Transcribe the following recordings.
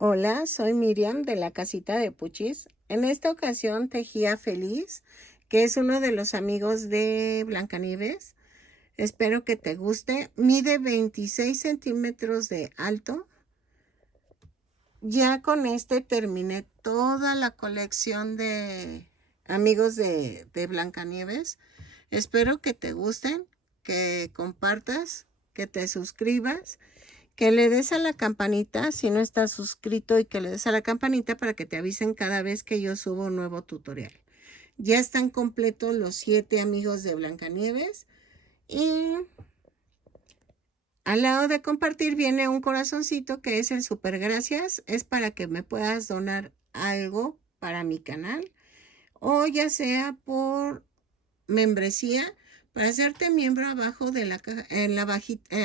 Hola, soy Miriam de la casita de Puchis. En esta ocasión tejía Feliz, que es uno de los amigos de Blancanieves. Espero que te guste. Mide 26 centímetros de alto. Ya con este terminé toda la colección de amigos de Blancanieves. Espero que te gusten, que compartas, que te suscribas, que le des a la campanita si no estás suscrito y que le des a la campanita para que te avisen cada vez que yo subo un nuevo tutorial. Ya están completos los 7 amigos de Blancanieves y al lado de compartir viene un corazoncito que es el super gracias. Es para que me puedas donar algo para mi canal o ya sea por membresía. Para hacerte miembro, abajo de la caja,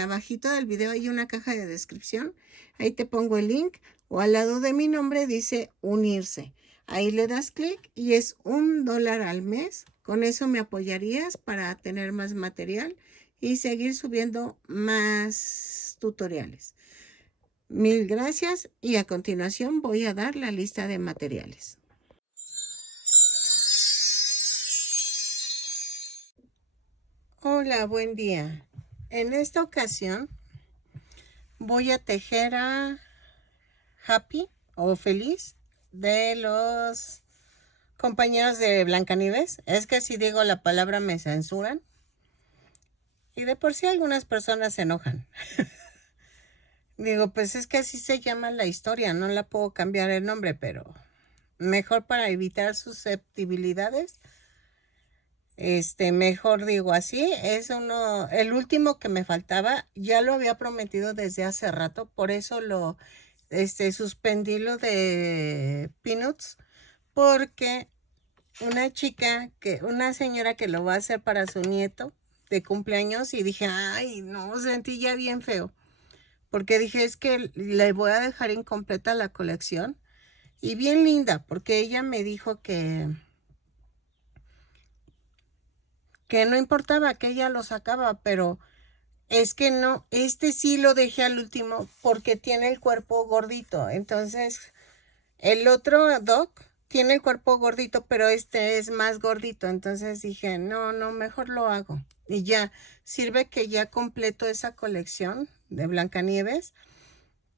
abajito del video hay una caja de descripción. Ahí te pongo el link o al lado de mi nombre dice unirse. Ahí le das clic y es $1 al mes. Con eso me apoyarías para tener más material y seguir subiendo más tutoriales. Mil gracias y a continuación voy a dar la lista de materiales. Hola, buen día. En esta ocasión voy a tejer a Happy o Feliz de los compañeros de Blancanieves. Es que si digo la palabra me censuran. Y de por sí algunas personas se enojan. Digo, pues es que así se llama la historia, no la puedo cambiar el nombre, pero mejor para evitar susceptibilidades. Mejor digo así, es el último que me faltaba, ya lo había prometido desde hace rato, por eso suspendí lo de Peanuts, porque una señora que lo va a hacer para su nieto de cumpleaños, y dije, ay, no, sentí ya bien feo, porque dije, es que le voy a dejar incompleta la colección, y bien linda, porque ella me dijo que no importaba, que ella lo sacaba, pero es que no, sí lo dejé al último porque tiene el cuerpo gordito. Entonces, el otro Doc tiene el cuerpo gordito, pero este es más gordito. Entonces dije, no, no, mejor lo hago. Y ya, sirve que ya completo esa colección de Blancanieves.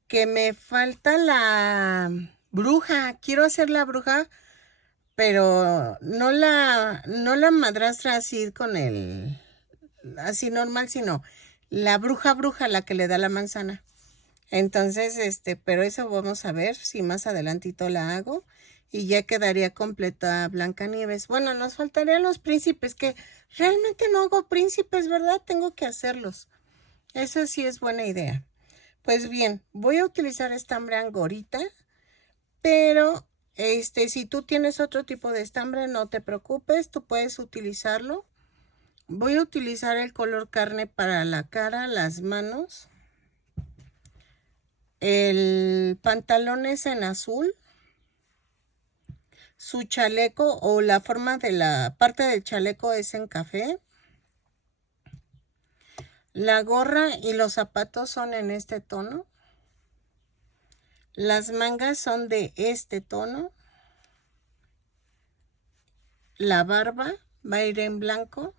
Que me falta la bruja. Quiero hacer la bruja, pero no la madrastra así con así normal, sino la bruja, la que le da la manzana. Entonces, pero eso vamos a ver si más adelantito la hago y ya quedaría completa Blancanieves. Bueno, nos faltarían los príncipes, que realmente no hago príncipes, ¿verdad? Tengo que hacerlos. Eso sí es buena idea. Pues bien, voy a utilizar estambre angorita, pero si tú tienes otro tipo de estambre, no te preocupes, tú puedes utilizarlo. Voy a utilizar el color carne para la cara, las manos. El pantalón es en azul. Su chaleco o la forma de la parte del chaleco es en café. La gorra y los zapatos son en este tono. Las mangas son de este tono. La barba va a ir en blanco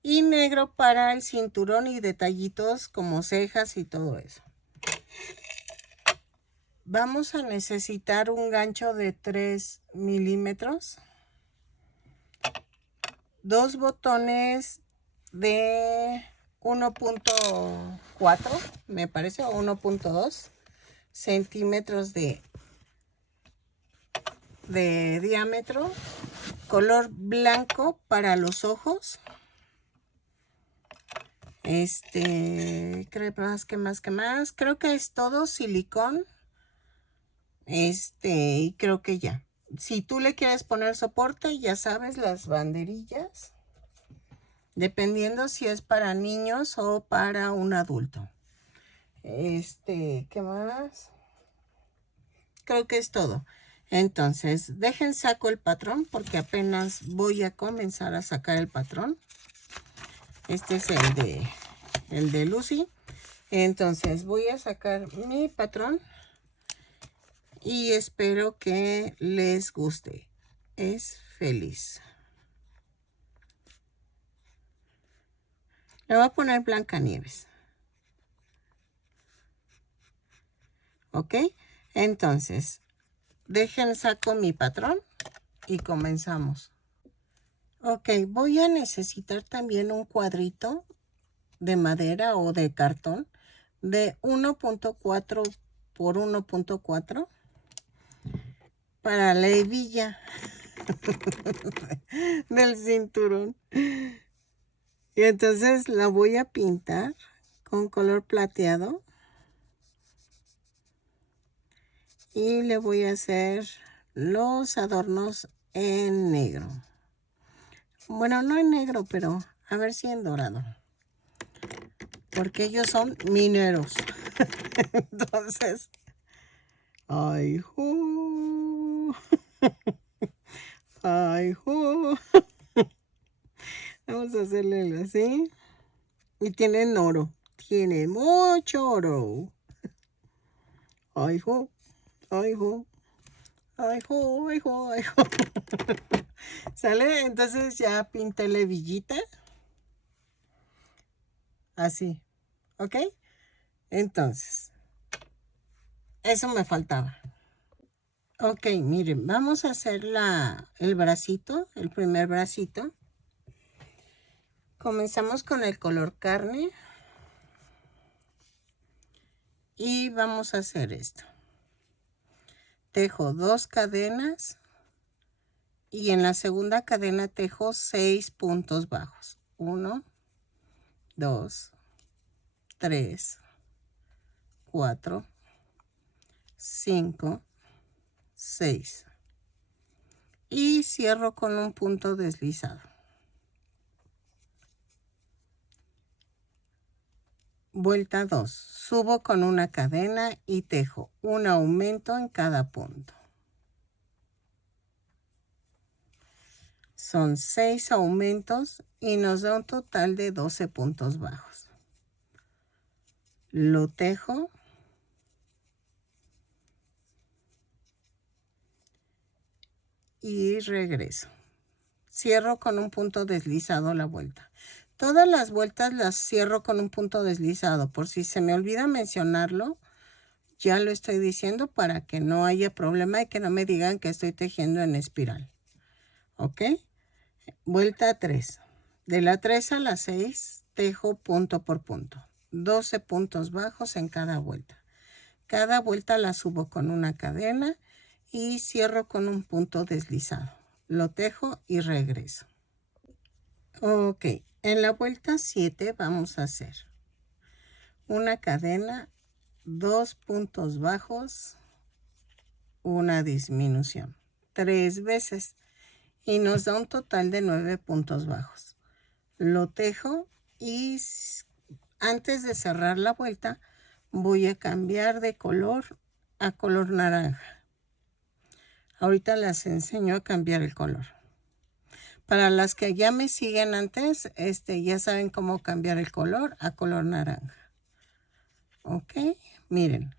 y negro para el cinturón y detallitos como cejas y todo eso. Vamos a necesitar un gancho de 3 milímetros, 2 botones de 1.4, me parece, o 1.2 centímetros de diámetro, color blanco para los ojos. Creo más, creo que es todo silicón. Y creo que ya. Si tú le quieres poner soporte, ya sabes, las banderillas, dependiendo si es para niños o para un adulto. ¿Qué más? Creo que es todo. Entonces, saco el patrón porque apenas voy a comenzar a sacar el patrón. Este es el de Lucy. Entonces, voy a sacar mi patrón y espero que les guste. Es feliz. Le voy a poner Blancanieves. ¿Ok? Entonces, saco mi patrón y comenzamos. Ok, voy a necesitar también un cuadrito de madera o de cartón de 1.4 por 1.4 para la hebilla del cinturón. Y entonces la voy a pintar con color plateado. Y le voy a hacer los adornos en negro. Bueno, no en negro, pero a ver si en dorado. Porque ellos son mineros. Entonces, ay, jo. Ay, jo. Vamos a hacerle así. Y tienen oro. Tiene mucho oro. Ay, jo. Ay, jo. Ay, jo, ay, jo, ay, jo. ¿Sale? Entonces ya pinté la hebillita. Así. ¿Ok? Entonces, eso me faltaba. Ok, miren, vamos a hacer el bracito, el primer bracito. Comenzamos con el color carne. Y vamos a hacer esto. Tejo 2 cadenas. Y en la segunda cadena tejo 6 puntos bajos. 1, 2, 3, 4, 5, 6. Y cierro con un punto deslizado. Vuelta 2. Subo con una cadena y tejo un aumento en cada punto. Son 6 aumentos y nos da un total de 12 puntos bajos. Lo tejo. Y regreso. Cierro con un punto deslizado la vuelta. Todas las vueltas las cierro con un punto deslizado. Por si se me olvida mencionarlo, ya lo estoy diciendo para que no haya problema y que no me digan que estoy tejiendo en espiral. ¿Ok? Vuelta 3. De la 3 a la 6 tejo punto por punto. 12 puntos bajos en cada vuelta. Cada vuelta la subo con una cadena y cierro con un punto deslizado. Lo tejo y regreso. Ok, en la vuelta 7 vamos a hacer una cadena, 2 puntos bajos, una disminución, 3 veces y nos da un total de 9 puntos bajos. Lo tejo y antes de cerrar la vuelta voy a cambiar de color a color naranja. Ahorita les enseño a cambiar el color. Para las que ya me siguen antes, ya saben cómo cambiar el color a color naranja. Ok, miren.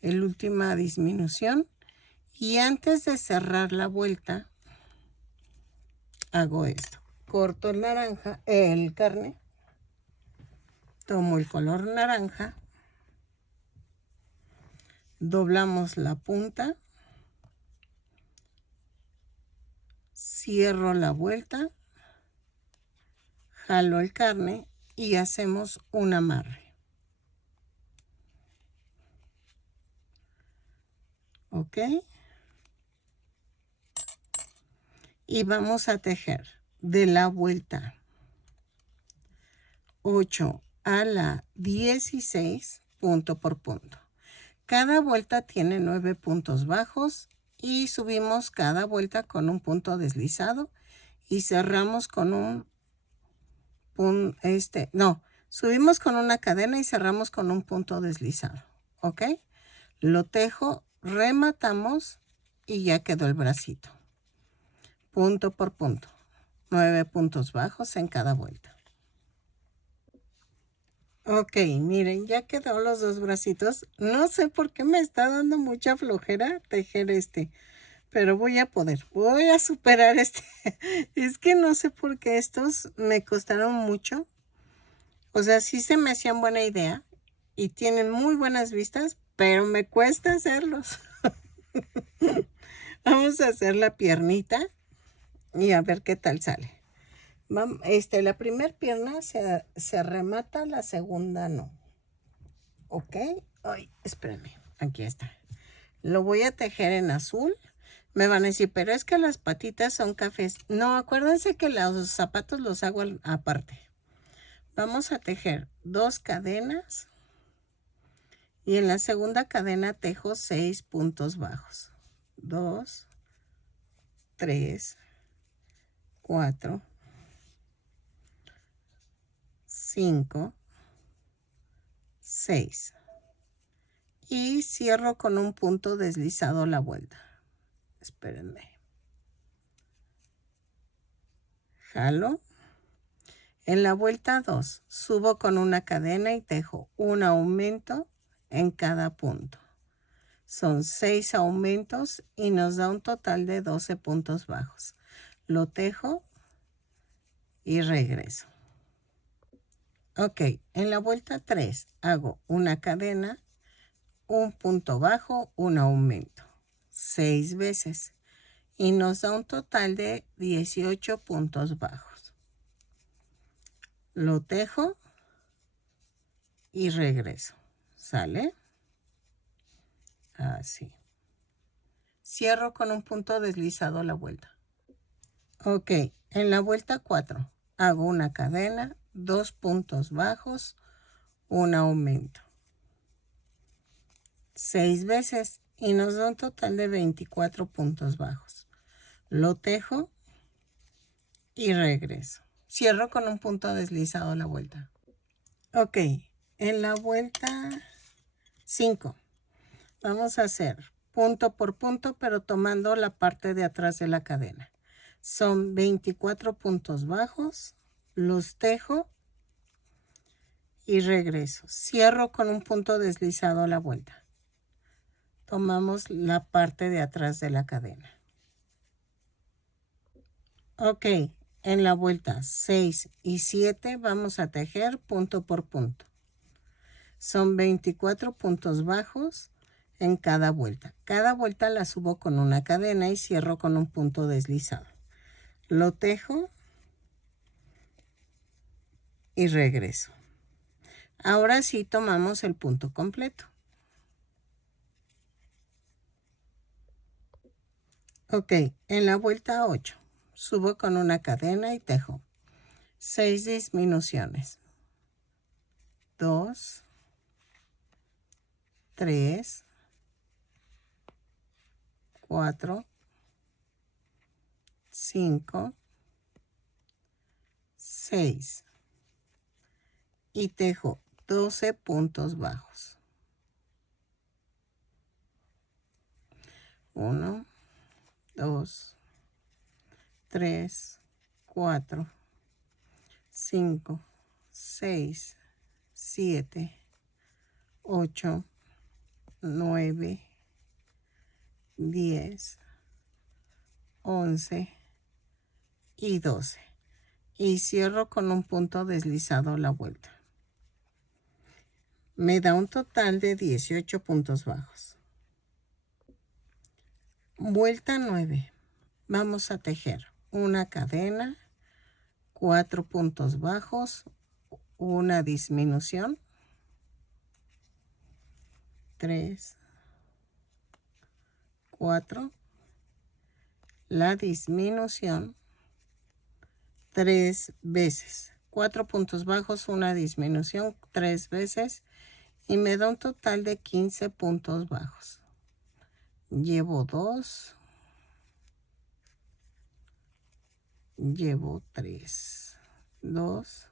La última disminución. Y antes de cerrar la vuelta, hago esto. Corto el naranja, el carne. Tomo el color naranja. Doblamos la punta. Cierro la vuelta. Jalo el carne y hacemos un amarre. ¿Ok? Y vamos a tejer de la vuelta 8 a la 16 punto por punto. Cada vuelta tiene 9 puntos bajos y subimos cada vuelta con un punto deslizado y cerramos con subimos con una cadena y cerramos con un punto deslizado. ¿Ok? Lo tejo, rematamos y ya quedó el bracito. Punto por punto. 9 puntos bajos en cada vuelta. Ok, miren, ya quedó los dos bracitos. No sé por qué me está dando mucha flojera tejer este, pero voy a poder, voy a superar este. Es que no sé por qué estos me costaron mucho. O sea, sí se me hacían buena idea y tienen muy buenas vistas, pero me cuesta hacerlos. Vamos a hacer la piernita y a ver qué tal sale. La primera pierna se remata, la segunda no. ¿Ok? Ay, espérame, aquí está. Lo voy a tejer en azul. Me van a decir, pero es que las patitas son cafés. No, acuérdense que los zapatos los hago aparte. Vamos a tejer 2 cadenas y en la segunda cadena tejo 6 puntos bajos. 2, 3, 4, 5, 6. Y cierro con un punto deslizado la vuelta. Espérenme. Jalo. En la vuelta 2, subo con una cadena y tejo un aumento en cada punto. Son 6 aumentos y nos da un total de 12 puntos bajos. Lo tejo y regreso. Ok, en la vuelta 3 hago una cadena, un punto bajo, un aumento. 6 veces y nos da un total de 18 puntos bajos. Lo tejo y regreso. ¿Sale? Así. Cierro con un punto deslizado la vuelta. Ok, en la vuelta 4 hago una cadena, 2 puntos bajos, un aumento. 6 veces y nos da un total de 24 puntos bajos. Lo tejo y regreso. Cierro con un punto deslizado la vuelta. Ok, en la vuelta 5 vamos a hacer punto por punto, pero tomando la parte de atrás de la cadena. Son 24 puntos bajos, los tejo y regreso. Cierro con un punto deslizado a la vuelta. Tomamos la parte de atrás de la cadena. Ok, en la vuelta 6 y 7 vamos a tejer punto por punto. Son 24 puntos bajos en cada vuelta. Cada vuelta la subo con una cadena y cierro con un punto deslizado. Lo tejo y regreso. Ahora sí tomamos el punto completo. Ok, en la vuelta 8 subo con una cadena y tejo 6 disminuciones. 2, 3, 4, 5, 6 y tejo 12 puntos bajos. 1, 2, 3, 4, 5, 6, 7, 8, 9, 10, 11 y 12. Y cierro con un punto deslizado a la vuelta. Me da un total de 18 puntos bajos. Vuelta 9. Vamos a tejer una cadena, 4 puntos bajos, una disminución, 3, 4, la disminución 3 veces, 4 puntos bajos, una disminución 3 veces y me da un total de 15 puntos bajos. Llevo 2, llevo 3, 2,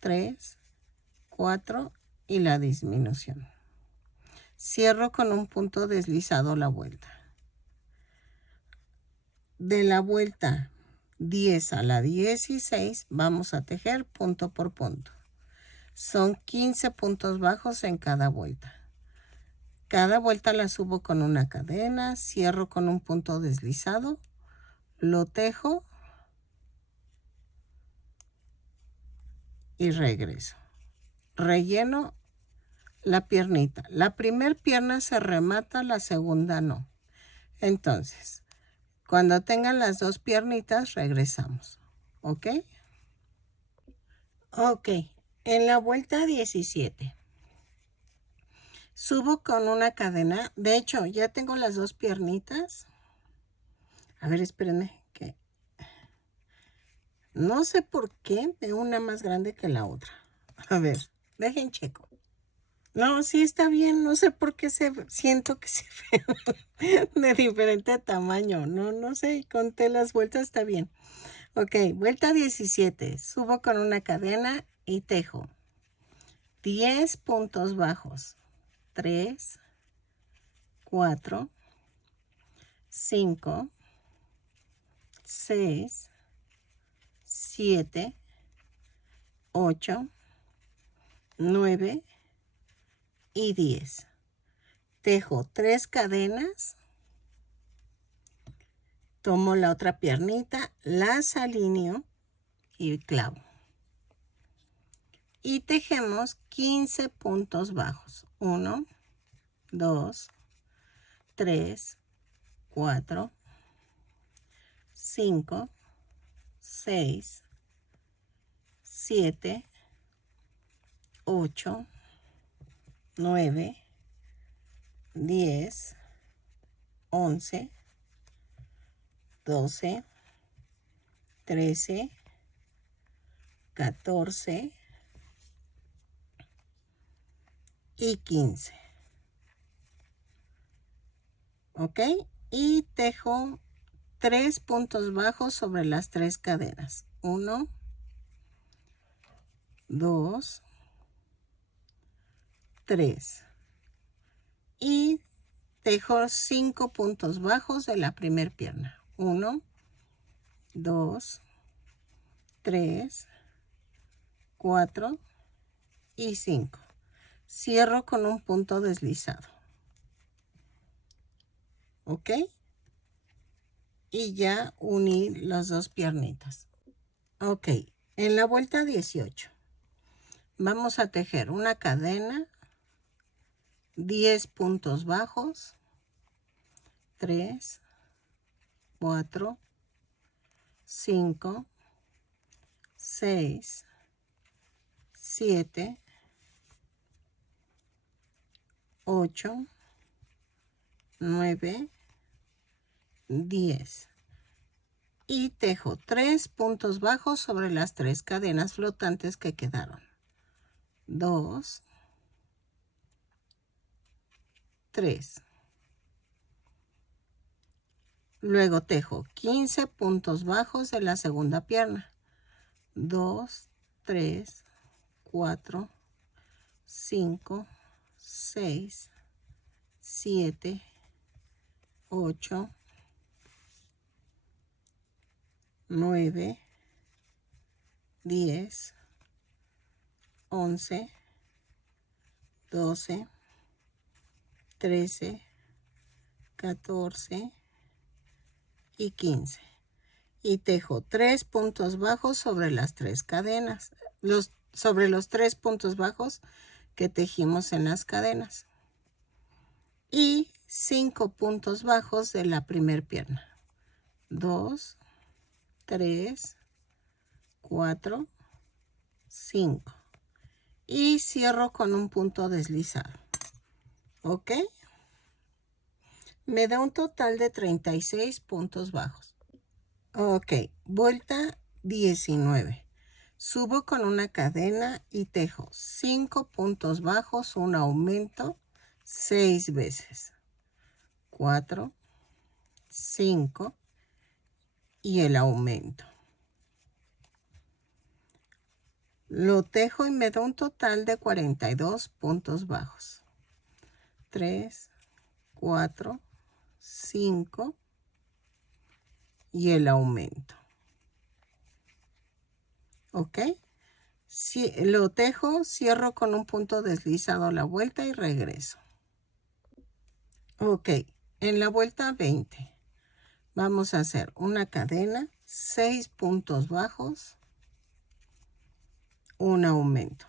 3, 4 y la disminución. Cierro con un punto deslizado la vuelta. De la vuelta 10 a la 16 vamos a tejer punto por punto. Son 15 puntos bajos en cada vuelta. Cada vuelta la subo con una cadena, cierro con un punto deslizado, lo tejo y regreso. Relleno la piernita. La primera pierna se remata, la segunda no. Entonces, cuando tengan las dos piernitas, regresamos. ¿Ok? Ok. En la vuelta 17. Subo con una cadena. De hecho, ya tengo las dos piernitas. A ver, espérenme. Que no sé por qué veo una más grande que la otra. A ver, dejen checo. No, sí está bien. No sé por qué siento que se ve de diferente tamaño. No sé. Conté las vueltas, está bien. Ok, vuelta 17. Subo con una cadena y tejo. 10 puntos bajos. 3, 4, 5, 6, 7, 8, 9 y 10. Tejo 3 cadenas. Tomo la otra piernita, las alineo y clavo. Y tejemos 15 puntos bajos. 1, 2, 3, 4, 5, 6, 7, 8, 9, 10, 11, 12, 13, 14 y 15. ¿Ok? Y tejo 3 puntos bajos sobre las 3 cadenas. 1, 2, 3. Y tejo 5 puntos bajos de la primera pierna. 1, 2, 3, 4 y 5. Cierro con un punto deslizado. ¿Ok? Y ya uní las dos piernitas. Ok, en la vuelta 18 vamos a tejer una cadena, 10 puntos bajos, 3, 4, 5, 6, 7, 8, 9, 10. Y tejo 3 puntos bajos sobre las 3 cadenas flotantes que quedaron. 2, 3. Luego tejo 15 puntos bajos de la segunda pierna. 2, 3, 4, 5, 6, 7, 8, 9, 10, 11, 12, 13, 14 y 15. Y tejo 3 puntos bajos sobre las 3 cadenas, sobre los 3 puntos bajos que tejimos en las cadenas. Y 5 puntos bajos de la primera pierna. 2, 3, 4, 5. Y cierro con un punto deslizado. ¿Ok? Me da un total de 36 puntos bajos. Ok, vuelta 19. Subo con una cadena y tejo 5 puntos bajos, un aumento 6 veces. 4, 5 y el aumento. Lo tejo y me da un total de 42 puntos bajos. 3, 4, 5 y el aumento. ¿Ok? lo tejo, cierro con un punto deslizado la vuelta y regreso. Ok, en la vuelta 20 vamos a hacer una cadena, 6 puntos bajos, un aumento,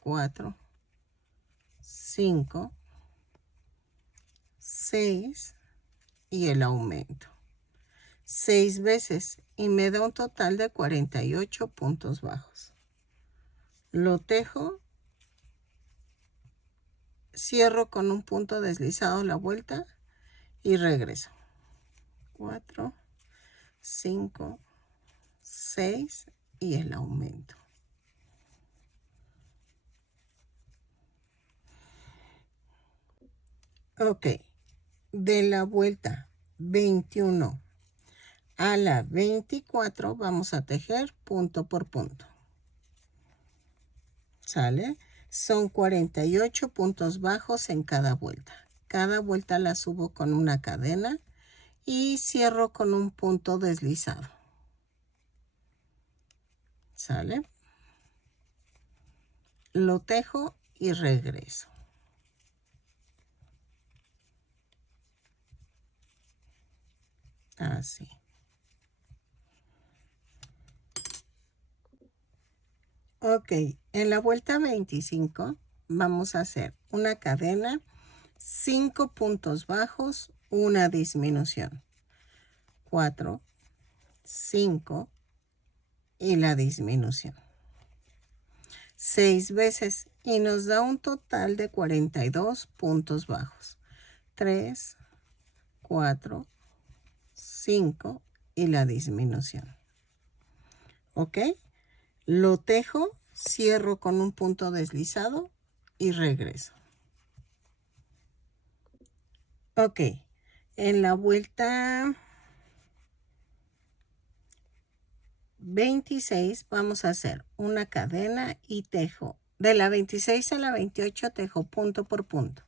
4, 5, 6 y el aumento. 6 veces y me da un total de 48 puntos bajos. Lo tejo, cierro con un punto deslizado la vuelta y regreso. 4, 5, 6 y el aumento. Ok, de la vuelta 21 a la 24 vamos a tejer punto por punto. ¿Sale? Son 48 puntos bajos en cada vuelta. Cada vuelta la subo con una cadena y cierro con un punto deslizado. ¿Sale? Lo tejo y regreso. Así. Ok, en la vuelta 25 vamos a hacer una cadena, 5 puntos bajos, una disminución. 4, 5 y la disminución. 6 veces y nos da un total de 42 puntos bajos. 3, 4, 5 y la disminución. ¿Ok? Lo tejo, cierro con un punto deslizado y regreso. Ok, en la vuelta 26 vamos a hacer una cadena y tejo. De la 26 a la 28 tejo punto por punto.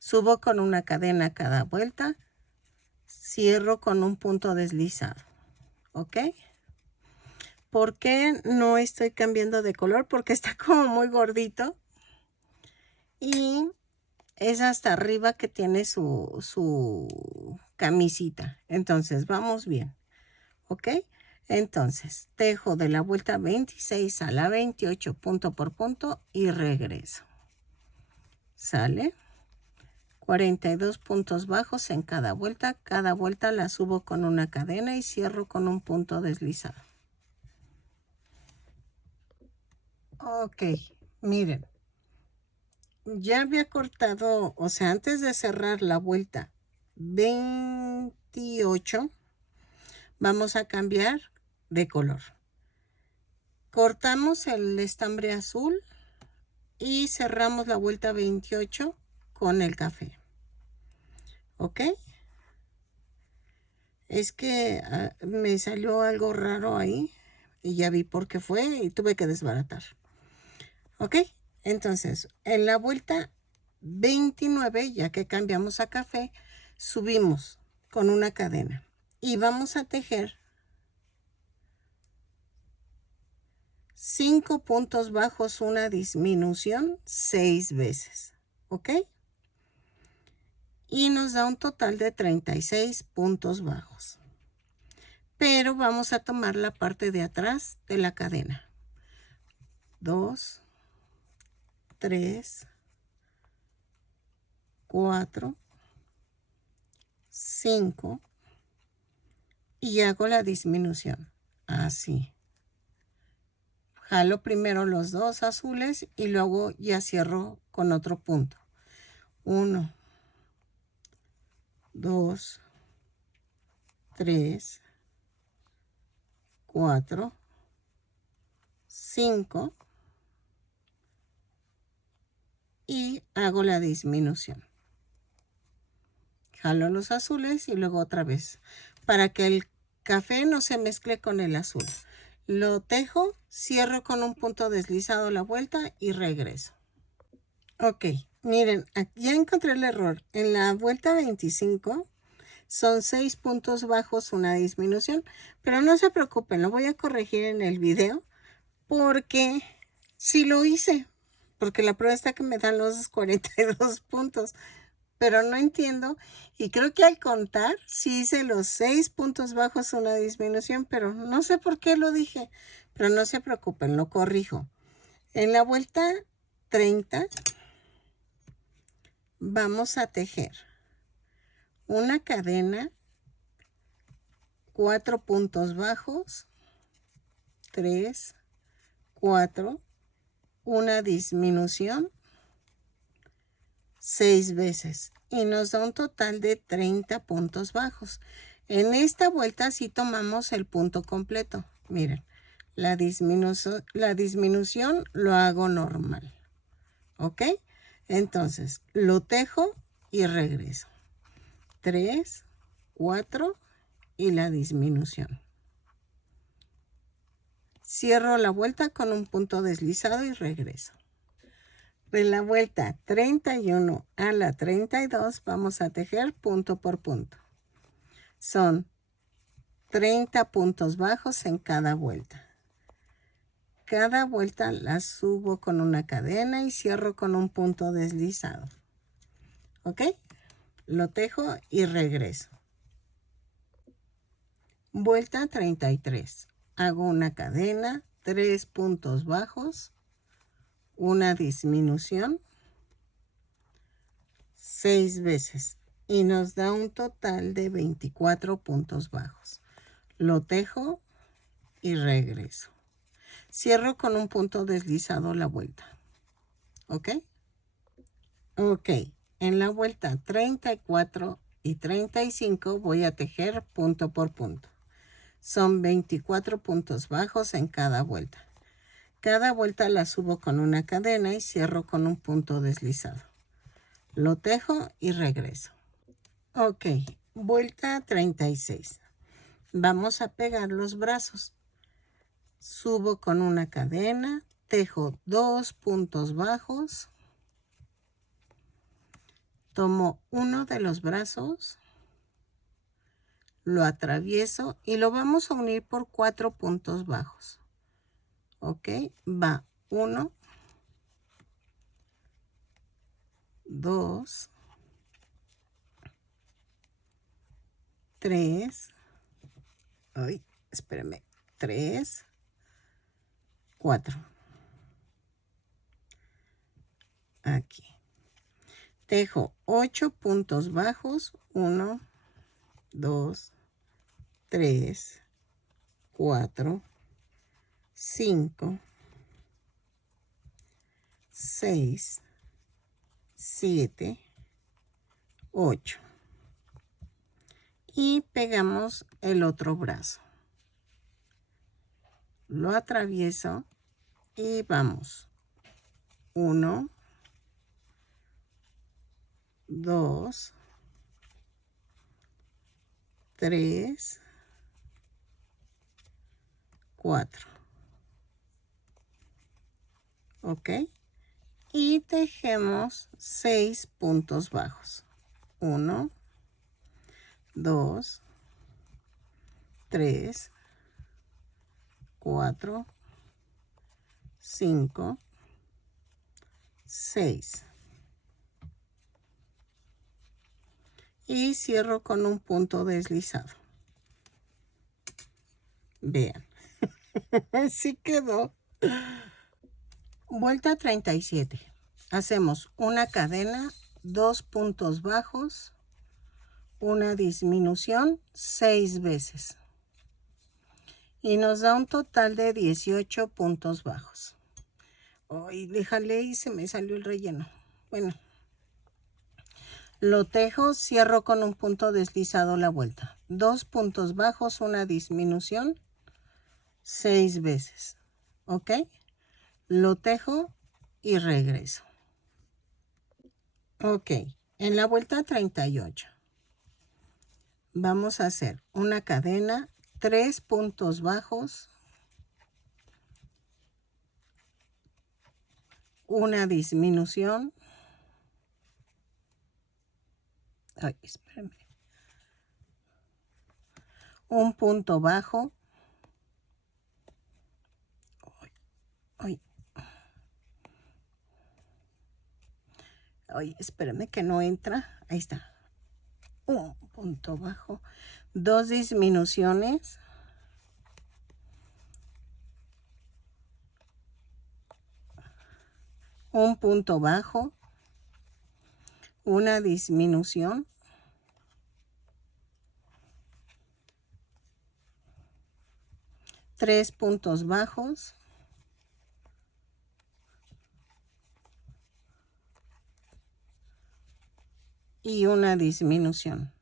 Subo con una cadena cada vuelta, cierro con un punto deslizado. ¿Ok? ¿Por qué no estoy cambiando de color? Porque está como muy gordito. Y es hasta arriba que tiene su camisita. Entonces, vamos bien. ¿Ok? Entonces, tejo de la vuelta 26 a la 28 punto por punto y regreso. ¿Sale? 42 puntos bajos en cada vuelta. Cada vuelta la subo con una cadena y cierro con un punto deslizado. Ok, miren. Ya había cortado, o sea, antes de cerrar la vuelta 28, vamos a cambiar de color. Cortamos el estambre azul y cerramos la vuelta 28 con el café. ¿Ok? Es que me salió algo raro ahí y ya vi por qué fue y tuve que desbaratar. ¿Ok? Entonces, en la vuelta 29, ya que cambiamos a café, subimos con una cadena y vamos a tejer 5 puntos bajos, una disminución 6 veces. ¿Ok? Y nos da un total de 36 puntos bajos. Pero vamos a tomar la parte de atrás de la cadena. 2, 3, 4, 5 y hago la disminución. Así. Jalo primero los dos azules y luego ya cierro con otro punto. 1, 2, 3, 4, 5 y hago la disminución. Jalo los azules y luego otra vez para que el café no se mezcle con el azul. Lo tejo, cierro con un punto deslizado la vuelta y regreso. Ok, miren, ya encontré el error. En la vuelta 25 son 6 puntos bajos, una disminución, pero no se preocupen, lo voy a corregir en el video porque Sí lo hice, porque la prueba está que me dan los 42 puntos, pero no entiendo. Y creo que al contar, sí hice los 6 puntos bajos, una disminución, pero no sé por qué lo dije. Pero no se preocupen, lo corrijo. En la vuelta 30 vamos a tejer una cadena, 4 puntos bajos, 3, 4, una disminución 6 veces y nos da un total de 30 puntos bajos. En esta vuelta sí tomamos el punto completo. Miren, la disminución lo hago normal. ¿Ok? Entonces, lo tejo y regreso. 3, 4 y la disminución. Cierro la vuelta con un punto deslizado y regreso. De la vuelta 31 a la 32 vamos a tejer punto por punto. Son 30 puntos bajos en cada vuelta. Cada vuelta la subo con una cadena y cierro con un punto deslizado. ¿Ok? Lo tejo y regreso. Vuelta 33. Hago una cadena, 3 puntos bajos, una disminución 6 veces y nos da un total de 24 puntos bajos. Lo tejo y regreso. Cierro con un punto deslizado la vuelta. ¿Ok? Ok. En la vuelta 34 y 35 voy a tejer punto por punto. Son 24 puntos bajos en cada vuelta. Cada vuelta la subo con una cadena y cierro con un punto deslizado. Lo tejo y regreso. Ok, vuelta 36. Vamos a pegar los brazos. Subo con una cadena, tejo 2 puntos bajos, tomo uno de los brazos, lo atravieso y lo vamos a unir por 4 puntos bajos. Ok, va 1, 2, 3, ay, espérame, 3, 4. Aquí. Tejo 8 puntos bajos, 1, 2, 3, 4, 5, 6, 7, 8. Y pegamos el otro brazo. Lo atravieso y vamos. 1, 2, 3, 4. ¿Ok? Y tejemos 6 puntos bajos. 1, 2, 3, 4, 5, 6. Y cierro con un punto deslizado. Vean. Así quedó. Vuelta 37. Hacemos una cadena, 2 puntos bajos, una disminución 6 veces. Y nos da un total de 18 puntos bajos. Ay, le jalé y se me salió el relleno. Bueno. Lo tejo, cierro con un punto deslizado la vuelta. 2 puntos bajos, una disminución 6 veces. ¿Ok? Lo tejo y regreso. Ok, en la vuelta 38 vamos a hacer una cadena, 3 puntos bajos, una disminución. Ay, espérenme. Un punto bajo. Ay, Ay, espérame que no entra. Ahí está. Un punto bajo. 2 disminuciones. Un punto bajo. Una disminución. Tres puntos bajos. Y una disminución.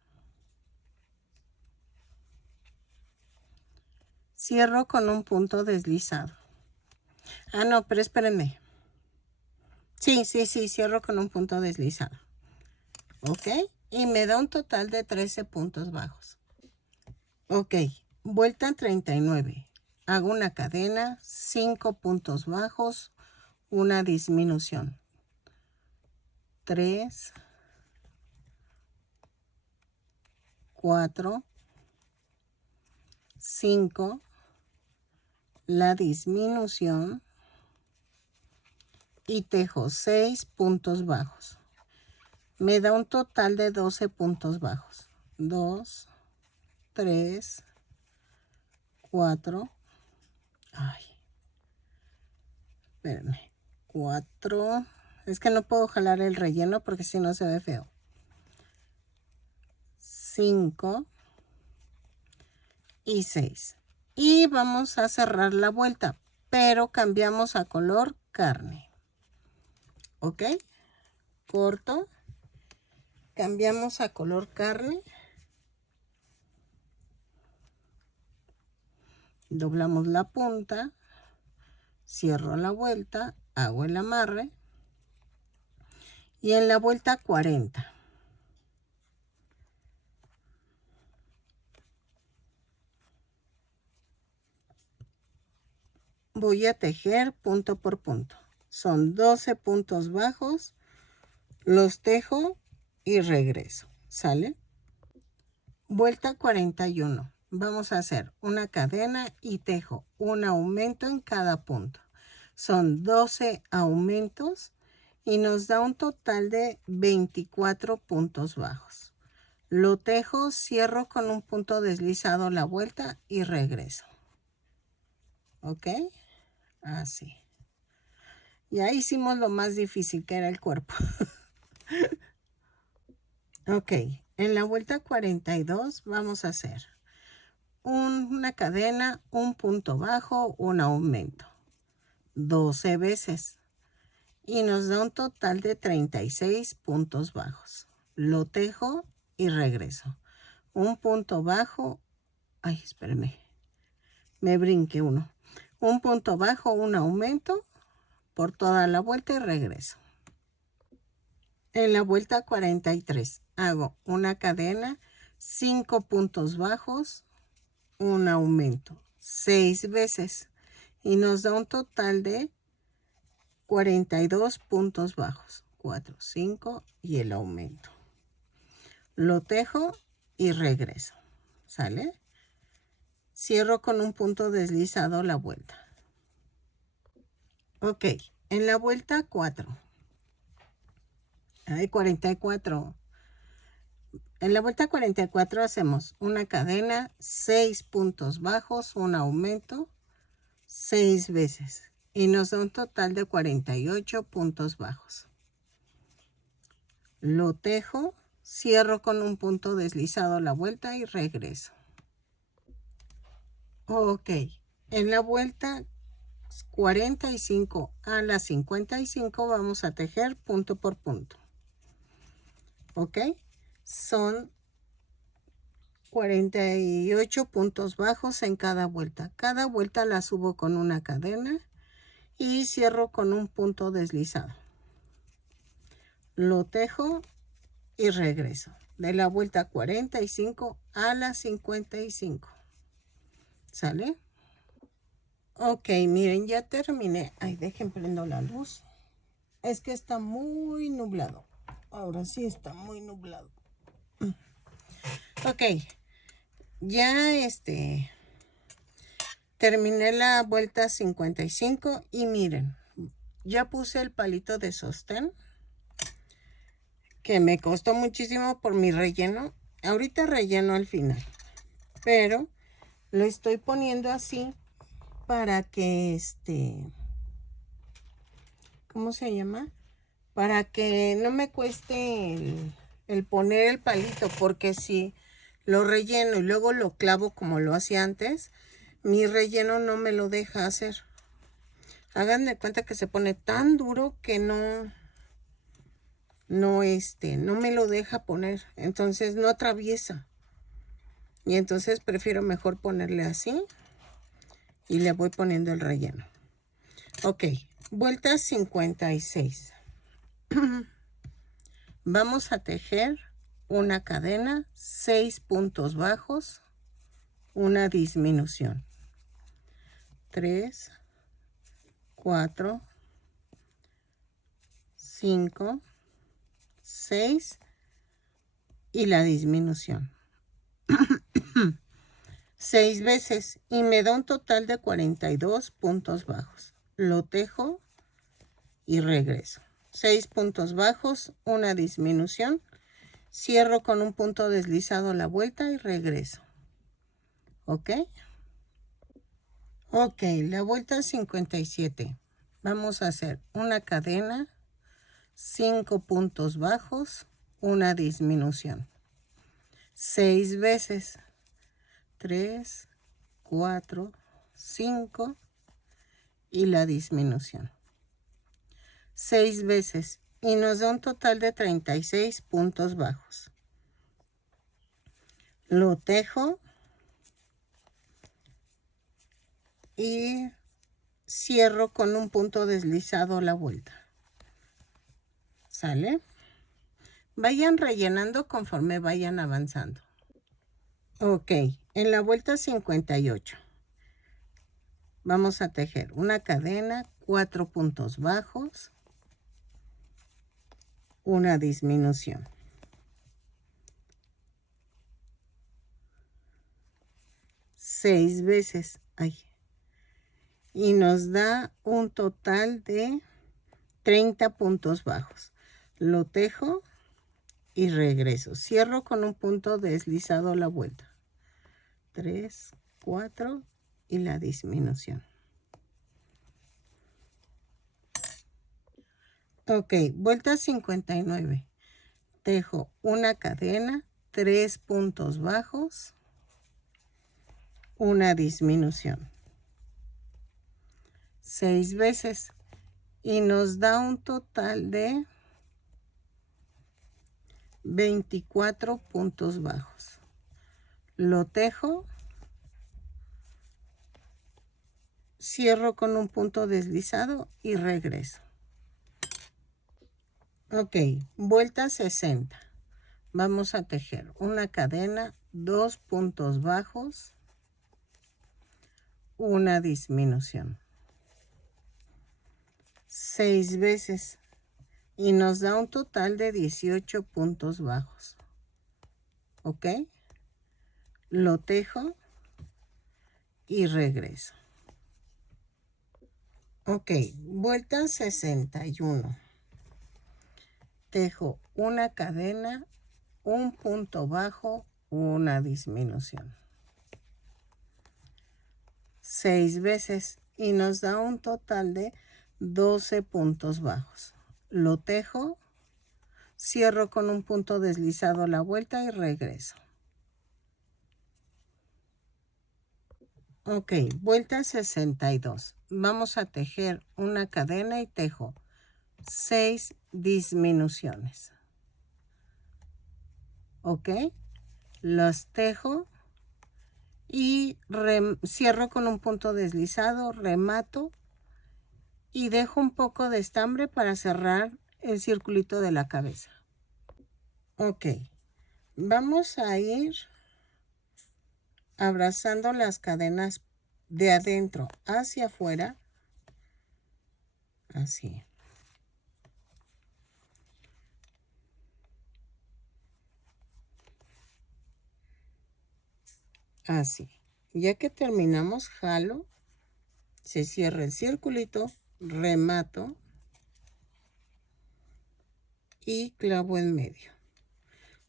Cierro con un punto deslizado. Ah, no, pero espérenme. Sí, cierro con un punto deslizado. Ok, y me da un total de 13 puntos bajos. Ok, vuelta 39. Hago una cadena, 5 puntos bajos, una disminución. 3, 4, 5, la disminución y tejo 6 puntos bajos. Me da un total de 12 puntos bajos. 2, 3, 4. Ay, espérenme. 4. Es que no puedo jalar el relleno porque si no se ve feo. 5 y 6. Y vamos a cerrar la vuelta, pero cambiamos a color carne. ¿Ok? Corto. Cambiamos a color carne. Doblamos la punta. Cierro la vuelta. Hago el amarre. Y en la vuelta 40. Voy a tejer punto por punto. Son 12 puntos bajos. Los tejo y regreso. ¿Sale? Vuelta 41. Vamos a hacer una cadena y tejo un aumento en cada punto. Son 12 aumentos y nos da un total de 24 puntos bajos. Lo tejo, cierro con un punto deslizado la vuelta y regreso. ¿Ok? Así. Ya hicimos lo más difícil, que era el cuerpo. Ok, en la vuelta 42 vamos a hacer una cadena, un punto bajo, un aumento. 12 veces. Y nos da un total de 36 puntos bajos. Lo tejo y regreso. Un punto bajo. Ay, espérenme. Me brinqué uno. Un punto bajo, un aumento por toda la vuelta y regreso. En la vuelta 43 hago una cadena, 5 puntos bajos, un aumento 6 veces y nos da un total de 42 puntos bajos. 4, 5 y el aumento. Lo tejo y regreso. ¿Sale? Cierro con un punto deslizado la vuelta. Ok, en la vuelta 4. Hay 44. En la vuelta 44 hacemos una cadena, 6 puntos bajos, un aumento, 6 veces. Y nos da un total de 48 puntos bajos. Lo tejo, cierro con un punto deslizado la vuelta y regreso. Ok, en la vuelta 45 a la 55 vamos a tejer punto por punto. Ok, son 48 puntos bajos en cada vuelta. Cada vuelta la subo con una cadena y cierro con un punto deslizado. Lo tejo y regreso. De la vuelta 45 a la 55. ¿Sale? Ok, miren, ya terminé. Ay, dejen prendo la luz. Es que está muy nublado. Ahora sí está muy nublado. Ok, ya terminé la vuelta 55 y miren, ya puse el palito de sostén. que me costó muchísimo por mi relleno. Ahorita relleno al final, pero lo estoy poniendo así para que ¿cómo se llama? Para que no me cueste el poner el palito, porque si lo relleno y luego lo clavo como lo hacía antes, mi relleno no me lo deja hacer. Hagan de cuenta que se pone tan duro que no me lo deja poner, entonces no atraviesa. Y entonces prefiero mejor ponerle así y le voy poniendo el relleno. Ok, vuelta 56. Vamos a tejer una cadena, 6 puntos bajos, una disminución. 3, 4, 5, 6 y la disminución. 6 veces y me da un total de 42 puntos bajos. Lo tejo y regreso. 6 puntos bajos, una disminución. Cierro con un punto deslizado la vuelta y regreso. ¿Ok? Ok, la vuelta 57. Vamos a hacer una cadena, 5 puntos bajos, una disminución. 6 veces. 3, 4, 5 y la disminución. 6 veces y nos da un total de 36 puntos bajos. Lo tejo y cierro con un punto deslizado la vuelta. ¿Sale? Vayan rellenando conforme vayan avanzando. Ok, en la vuelta 58 vamos a tejer una cadena, 4 puntos bajos, una disminución. 6 veces. Y nos da un total de 30 puntos bajos. Lo tejo y regreso. Cierro con un punto deslizado la vuelta. 3, 4 y la disminución. Ok, vuelta 59. Tejo una cadena, 3 puntos bajos, una disminución. 6 veces y nos da un total de 24 puntos bajos. Lo tejo, cierro con un punto deslizado y regreso. Ok, vuelta 60. Vamos a tejer una cadena, 2 puntos bajos, una disminución. 6 veces y nos da un total de 18 puntos bajos. ¿Ok? Lo tejo y regreso. Ok, vuelta 61. Tejo una cadena, un punto bajo, una disminución. 6 veces y nos da un total de 12 puntos bajos. Lo tejo, cierro con un punto deslizado la vuelta y regreso. Ok, vuelta 62. Vamos a tejer una cadena y tejo 6 disminuciones. Ok, los tejo y cierro con un punto deslizado, remato y dejo un poco de estambre para cerrar el circulito de la cabeza. Ok, vamos a ir abrazando las cadenas de adentro hacia afuera, así. Así. Ya que terminamos, jalo, se cierra el circulito, remato y clavo en medio.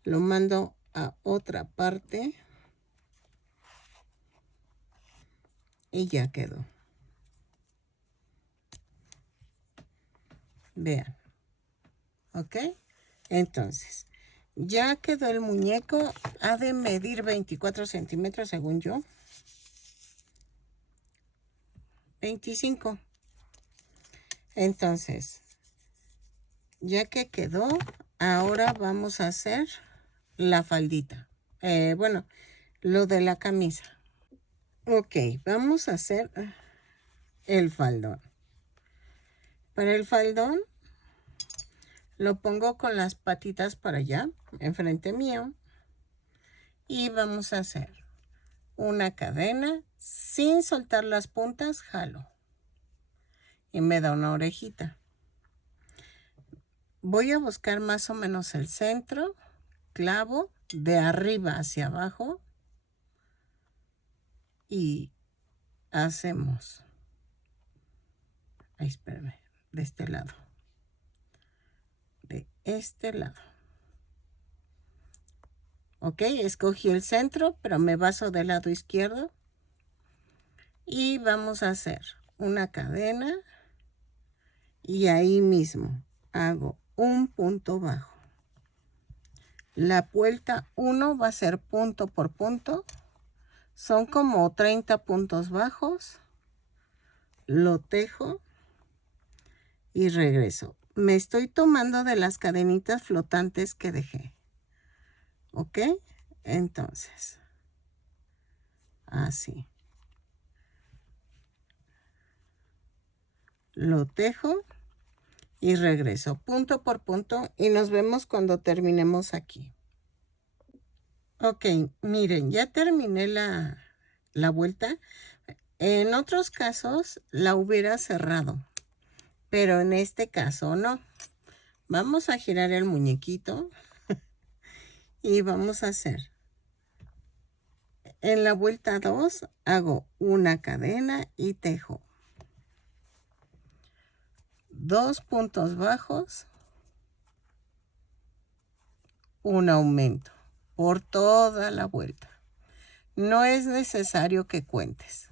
Lo mando a otra parte y ya quedó. Vean. ¿Ok? Entonces, ya quedó el muñeco. Ha de medir 24 centímetros según yo. 25. Entonces, ya que quedó, ahora vamos a hacer la faldita. Bueno, lo de la camisa. Ok, vamos a hacer el faldón. Para el faldón, lo pongo con las patitas para allá, enfrente mío. Y vamos a hacer una cadena. Sin soltar las puntas, jalo. Y me da una orejita. Voy a buscar más o menos el centro. Clavo de arriba hacia abajo. Y hacemos. Ay, espérame. De este lado. De este lado. Ok, escogí el centro, pero me baso del lado izquierdo. Y vamos a hacer una cadena. Y ahí mismo hago un punto bajo. La vuelta 1 va a ser punto por punto. Son como 30 puntos bajos. Lo tejo y regreso. Me estoy tomando de las cadenitas flotantes que dejé. ¿Ok? Entonces, así. Lo tejo y regreso punto por punto y nos vemos cuando terminemos aquí. Ok, miren, ya terminé la vuelta. En otros casos la hubiera cerrado, pero en este caso no. Vamos a girar el muñequito y vamos a hacer. En la vuelta 2 hago una cadena y tejo. 2 puntos bajos, un aumento por toda la vuelta. No es necesario que cuentes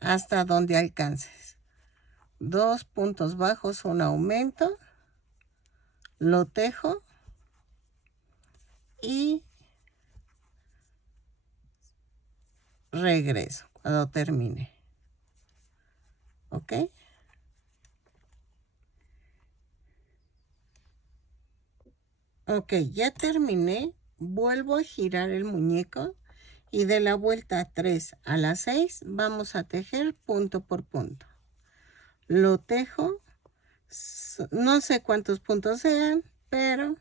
hasta donde alcances. 2 puntos bajos, un aumento, lo tejo y regreso cuando termine. ¿Ok? Ok, ya terminé. Vuelvo a girar el muñeco y de la vuelta 3 a la 6 vamos a tejer punto por punto. Lo tejo, no sé cuántos puntos sean, pero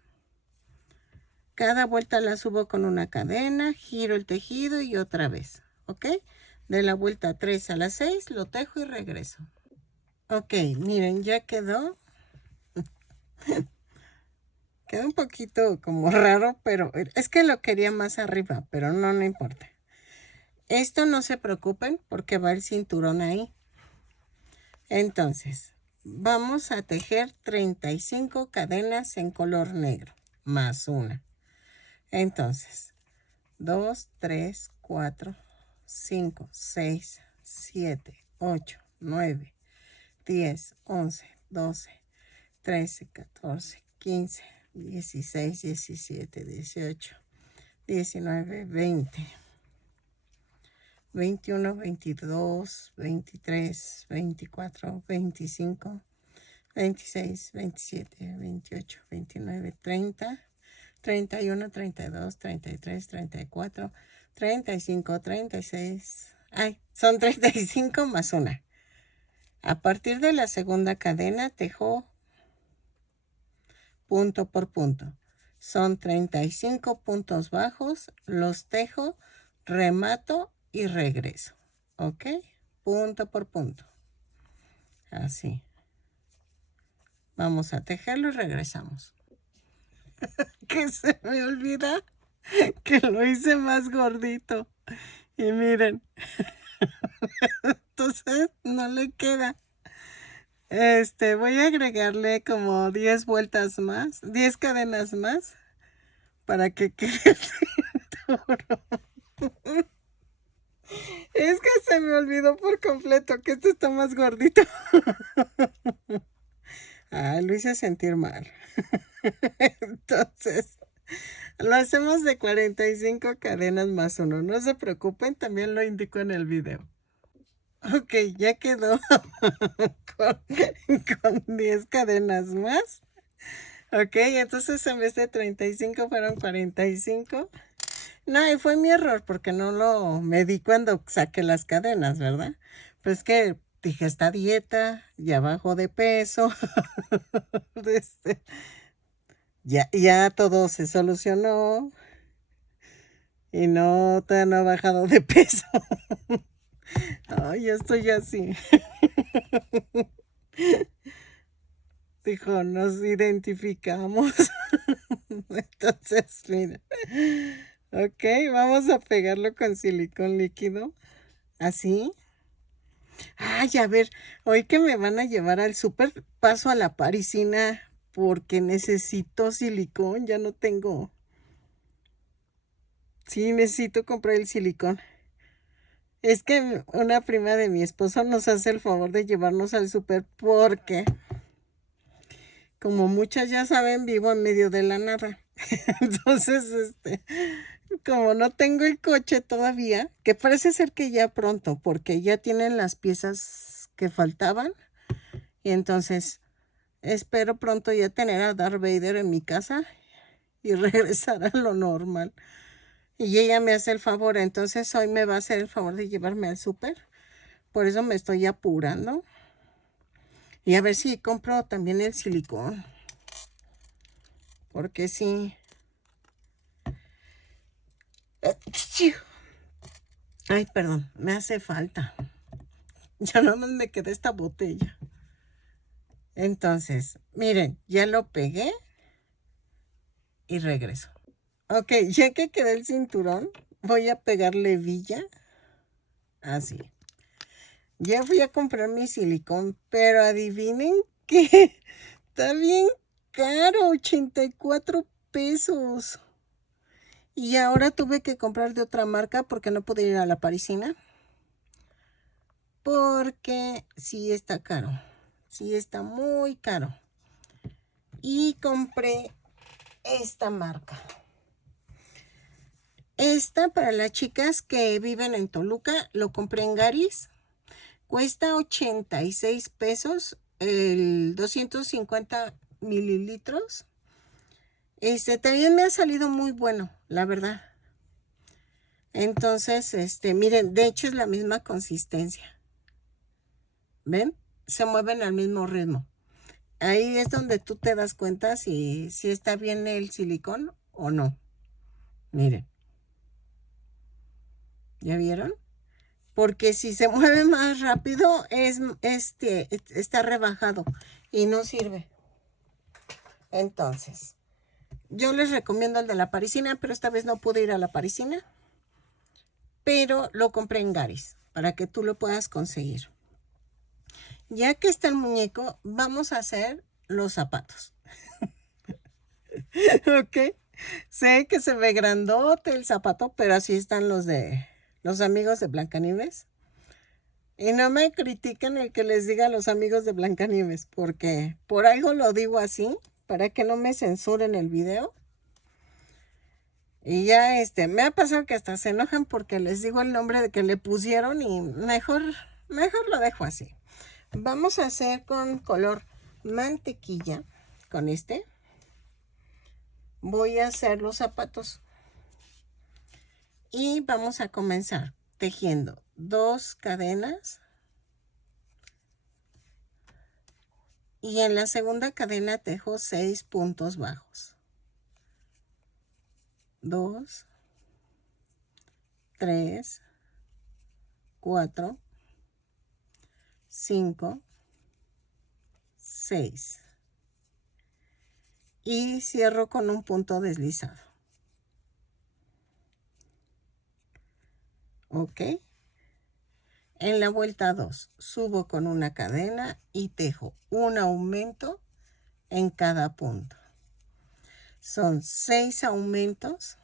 cada vuelta la subo con una cadena, giro el tejido y otra vez. ¿Ok? De la vuelta 3 a la 6 lo tejo y regreso. Ok, miren, ya quedó. Quedó un poquito como raro, pero es que lo quería más arriba, pero no importa. Esto no se preocupen porque va el cinturón ahí. Entonces, vamos a tejer 35 cadenas en color negro, más una. Entonces, 2, 3, 4, 5, 6, 7, 8, 9, 10, 11, 12, 13, 14, 15, 16, 17, 18, 19, 20, 21, 22, 23, 24, 25, 26, 27, 28, 29, 30, 31, 32, 33, 34, 35, 36. Ay, son 35 más una. A partir de la segunda cadena tejo punto por punto. Son 35 puntos bajos, los tejo, remato y regreso. ¿Ok? Punto por punto. Así. Vamos a tejerlo y regresamos. Que se me olvida que lo hice más gordito. Y miren. Entonces no le queda. Voy a agregarle como 10 vueltas más, 10 cadenas más para que quede el cinturón. Es que se me olvidó por completo que este está más gordito. Lo hice sentir mal. Entonces, lo hacemos de 45 cadenas más uno. No se preocupen, también lo indico en el video. Ok, ya quedó con 10 cadenas más. Ok, entonces en vez de 35 fueron 45. No, y fue mi error porque no lo medí cuando saqué las cadenas, ¿verdad? Pues que dije, esta dieta, ya bajo de peso. Ya todo se solucionó y no, todavía no he bajado de peso. Ay, ya estoy así. Dijo, nos identificamos. Entonces, mira. Ok, vamos a pegarlo con silicón líquido. Así. Ay, a ver, hoy que me van a llevar al súper, paso a la parisina porque necesito silicón, ya no tengo. Sí, necesito comprar el silicón. Es que una prima de mi esposo nos hace el favor de llevarnos al súper porque, como muchas ya saben, vivo en medio de la nada. Entonces, como no tengo el coche todavía, que parece ser que ya pronto, porque ya tienen las piezas que faltaban. Y entonces espero pronto ya tener a Darth Vader en mi casa y regresar a lo normal. Y ella me hace el favor, entonces hoy me va a hacer el favor de llevarme al súper. Por eso me estoy apurando. Y a ver si compro también el silicón. Porque sí. Ay, perdón, me hace falta. Ya nada más me queda esta botella. Entonces, miren, ya lo pegué y regreso. Ok, ya que quedé el cinturón, voy a pegarle hebilla. Así. Ya fui a comprar mi silicón, pero adivinen que está bien caro, 84 pesos. Y ahora tuve que comprar de otra marca porque no pude ir a la parisina. Porque sí está caro. Sí está muy caro. Y compré esta marca. Esta para las chicas que viven en Toluca, lo compré en Garis. Cuesta 86 pesos el 250 mililitros. También me ha salido muy bueno, la verdad. Entonces, miren, de hecho es la misma consistencia. ¿Ven? Se mueven al mismo ritmo. Ahí es donde tú te das cuenta si está bien el silicón o no. Miren. ¿Ya vieron? Porque si se mueve más rápido, está rebajado y no sirve. Entonces, yo les recomiendo el de la parisina, pero esta vez no pude ir a la parisina. Pero lo compré en Garis para que tú lo puedas conseguir. Ya que está el muñeco, vamos a hacer los zapatos. Ok. Sé que se ve grandote el zapato, pero así están los de los amigos de Blancanieves. Y no me critiquen el que les diga a los amigos de Blancanieves, porque por algo lo digo así, para que no me censuren el video. Y ya me ha pasado que hasta se enojan porque les digo el nombre de que le pusieron y mejor lo dejo así. Vamos a hacer con color mantequilla, con voy a hacer los zapatos. Y vamos a comenzar tejiendo 2 cadenas. Y en la segunda cadena tejo 6 puntos bajos. 2, 3, 4, 5, 6. Y cierro con un punto deslizado. Ok. En la vuelta 2 subo con una cadena y tejo un aumento en cada punto. Son 6 aumentos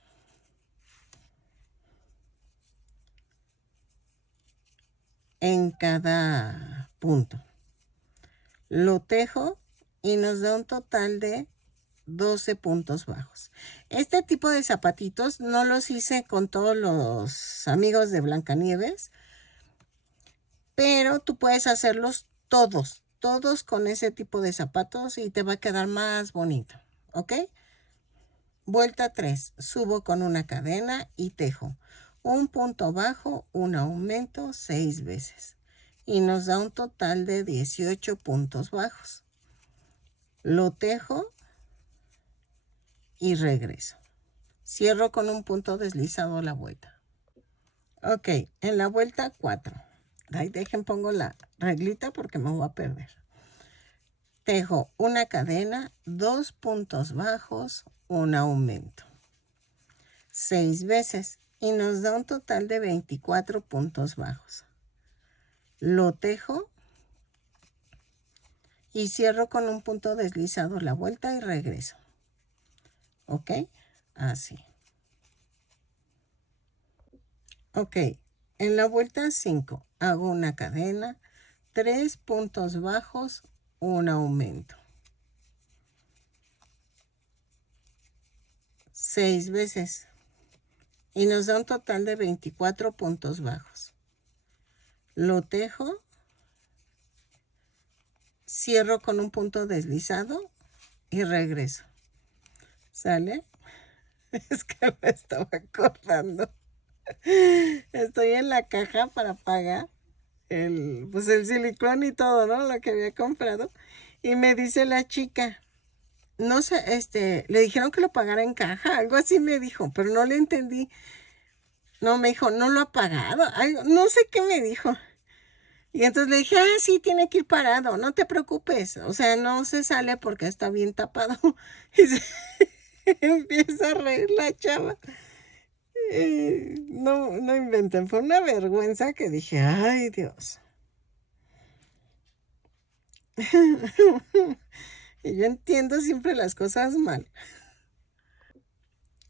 en cada punto. Lo tejo y nos da un total de 12 puntos bajos. Este tipo de zapatitos no los hice con todos los amigos de Blancanieves, pero tú puedes hacerlos todos con ese tipo de zapatos y te va a quedar más bonito, ¿ok? Vuelta 3, subo con una cadena y tejo un punto bajo, un aumento 6 veces y nos da un total de 18 puntos bajos. Lo tejo y regreso. Cierro con un punto deslizado la vuelta. Ok, en la vuelta 4. Ahí pongo la reglita porque me voy a perder. Tejo una cadena, 2 puntos bajos, un aumento. 6 veces y nos da un total de 24 puntos bajos. Lo tejo y cierro con un punto deslizado la vuelta y regreso. ¿Ok? Así. Ok, en la vuelta 5 hago una cadena, 3 puntos bajos, un aumento. 6 veces y nos da un total de 24 puntos bajos. Lo tejo, cierro con un punto deslizado y regreso. ¿Sale? Es que me estaba acordando. Estoy en la caja para pagar pues el silicón y todo, ¿no? Lo que había comprado. Y me dice la chica, no sé, le dijeron que lo pagara en caja, algo así me dijo, pero no le entendí. No, me dijo, no lo ha pagado, no sé qué me dijo. Y entonces le dije, sí, tiene que ir parado, no te preocupes. O sea, no se sale porque está bien tapado. Y se empieza a reír la chava. No inventen, fue una vergüenza que dije, ay Dios. Y yo entiendo siempre las cosas mal.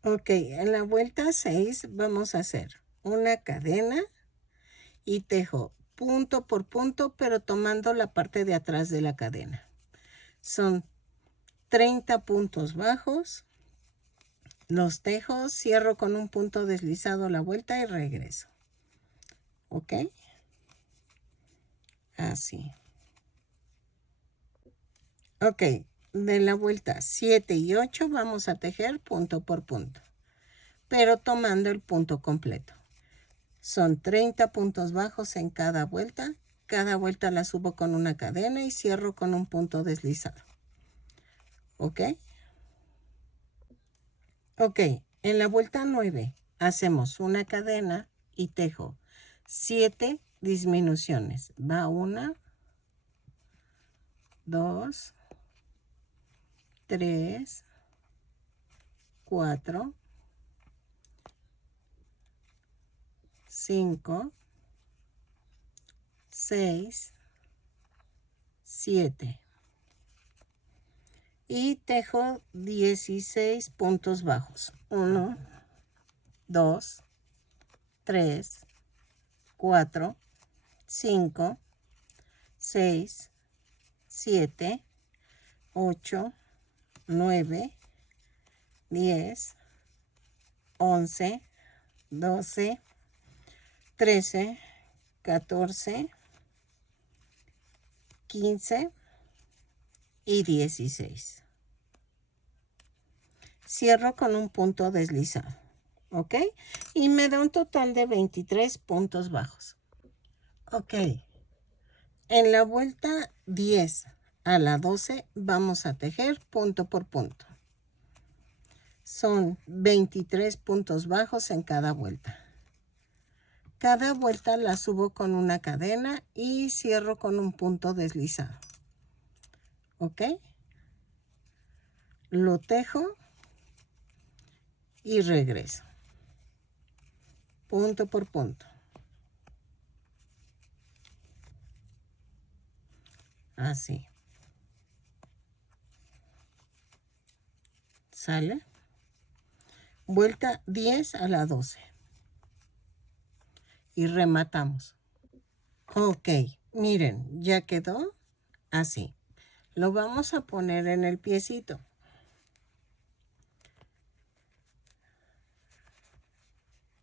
Ok, en la vuelta 6 vamos a hacer una cadena y tejo punto por punto, pero tomando la parte de atrás de la cadena. Son 30 puntos bajos. Los tejo, cierro con un punto deslizado la vuelta y regreso. ¿Ok? Así. Ok, de la vuelta 7 y 8 vamos a tejer punto por punto, pero tomando el punto completo. Son 30 puntos bajos en cada vuelta. Cada vuelta la subo con una cadena y cierro con un punto deslizado. ¿Ok? Ok, en la vuelta 9 hacemos una cadena y tejo 7 disminuciones. Va 1, 2, 3, 4, 5, 6, 7. Y tejo 16 puntos bajos. 1, 2, 3, 4, 5, 6, 7, 8, 9, 10, 11, 12, 13, 14, 15 y 16. Cierro con un punto deslizado, ¿ok? Y me da un total de 23 puntos bajos. Ok. En la vuelta 10 a la 12 vamos a tejer punto por punto. Son 23 puntos bajos en cada vuelta. Cada vuelta la subo con una cadena y cierro con un punto deslizado. ¿Ok? Lo tejo y regreso. Punto por punto. así. ¿Sale? Vuelta 10 a la 12. Y rematamos. Ok, miren, ya quedó así. Lo vamos a poner en el piecito.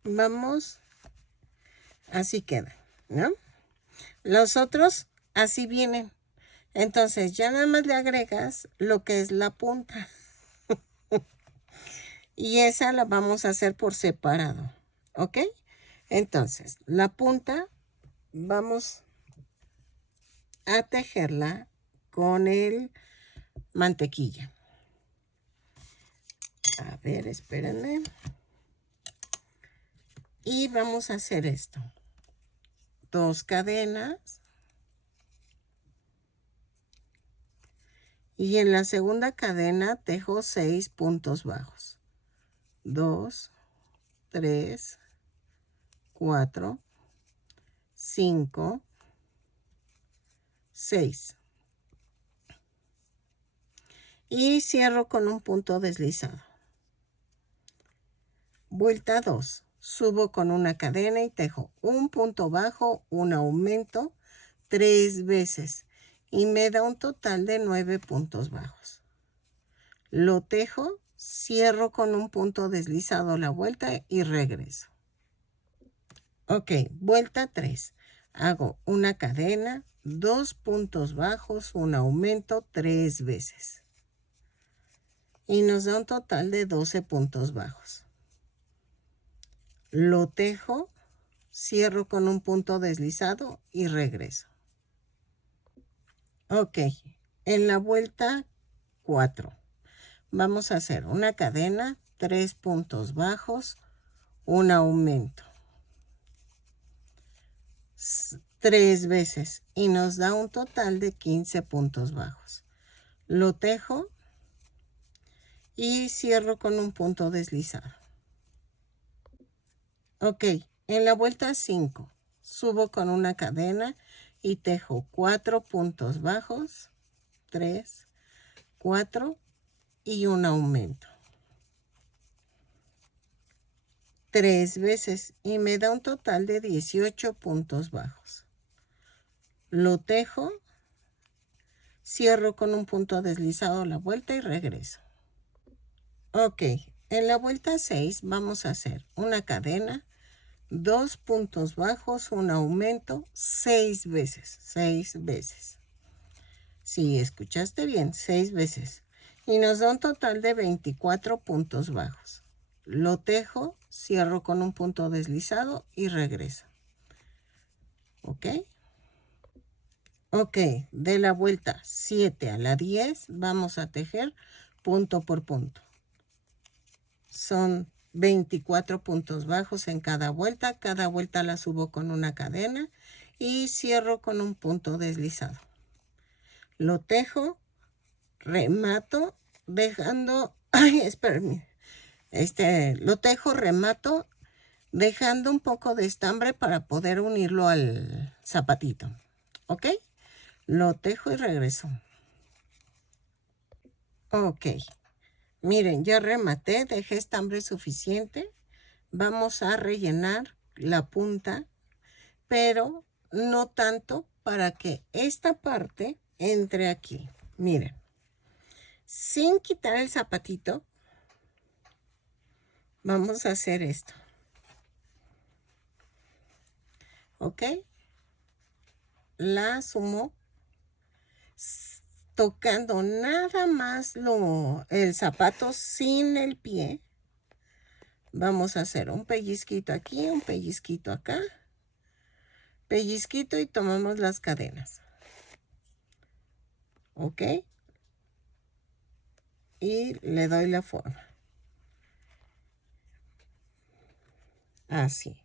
Vamos, así queda, ¿no? Los otros así vienen. Entonces ya nada más le agregas lo que es la punta. Y esa la vamos a hacer por separado, ¿ok? Entonces, la punta vamos a tejerla con el mantequilla. A ver, espérenme. Y vamos a hacer esto. 2 cadenas. Y en la segunda cadena tejo 6 puntos bajos. 2, 3, 4, 5, 6. Y cierro con un punto deslizado. Vuelta 2. Subo con una cadena y tejo un punto bajo, un aumento 3 veces. Y me da un total de 9 puntos bajos. Lo tejo, cierro con un punto deslizado la vuelta y regreso. Ok, vuelta 3. Hago una cadena, 2 puntos bajos, un aumento 3 veces. Y nos da un total de 12 puntos bajos. Lo tejo, cierro con un punto deslizado y regreso. Ok, en la vuelta 4 vamos a hacer una cadena, 3 puntos bajos, un aumento 3 veces y nos da un total de 15 puntos bajos. Lo tejo y cierro con un punto deslizado. Ok, en la vuelta 5 subo con una cadena y tejo 4 puntos bajos, 3, 4 y un aumento 3 veces y me da un total de 18 puntos bajos. Lo tejo, cierro con un punto deslizado la vuelta y regreso. Ok, en la vuelta 6 vamos a hacer una cadena, 2 puntos bajos, un aumento 6 veces, 6 veces. Sí, escuchaste bien, 6 veces. Y nos da un total de 24 puntos bajos. Lo tejo, cierro con un punto deslizado y regreso. ¿Ok? Ok, de la vuelta 7 a la 10 vamos a tejer punto por punto. Son 24 puntos bajos en cada vuelta la subo con una cadena y cierro con un punto deslizado. Lo tejo, remato, dejando, ay, espérenme, lo tejo, remato, dejando un poco de estambre para poder unirlo al zapatito, ¿ok? Lo tejo y regreso. Ok, miren, ya rematé, dejé estambre suficiente. Vamos a rellenar la punta, pero no tanto para que esta parte entre aquí. Miren, sin quitar el zapatito, vamos a hacer esto. ¿Ok? La sumo tocando nada más el zapato sin el pie. Vamos a hacer un pellizquito aquí, un pellizquito acá, pellizquito y tomamos las cadenas. ¿Ok? Y le doy la forma. Así.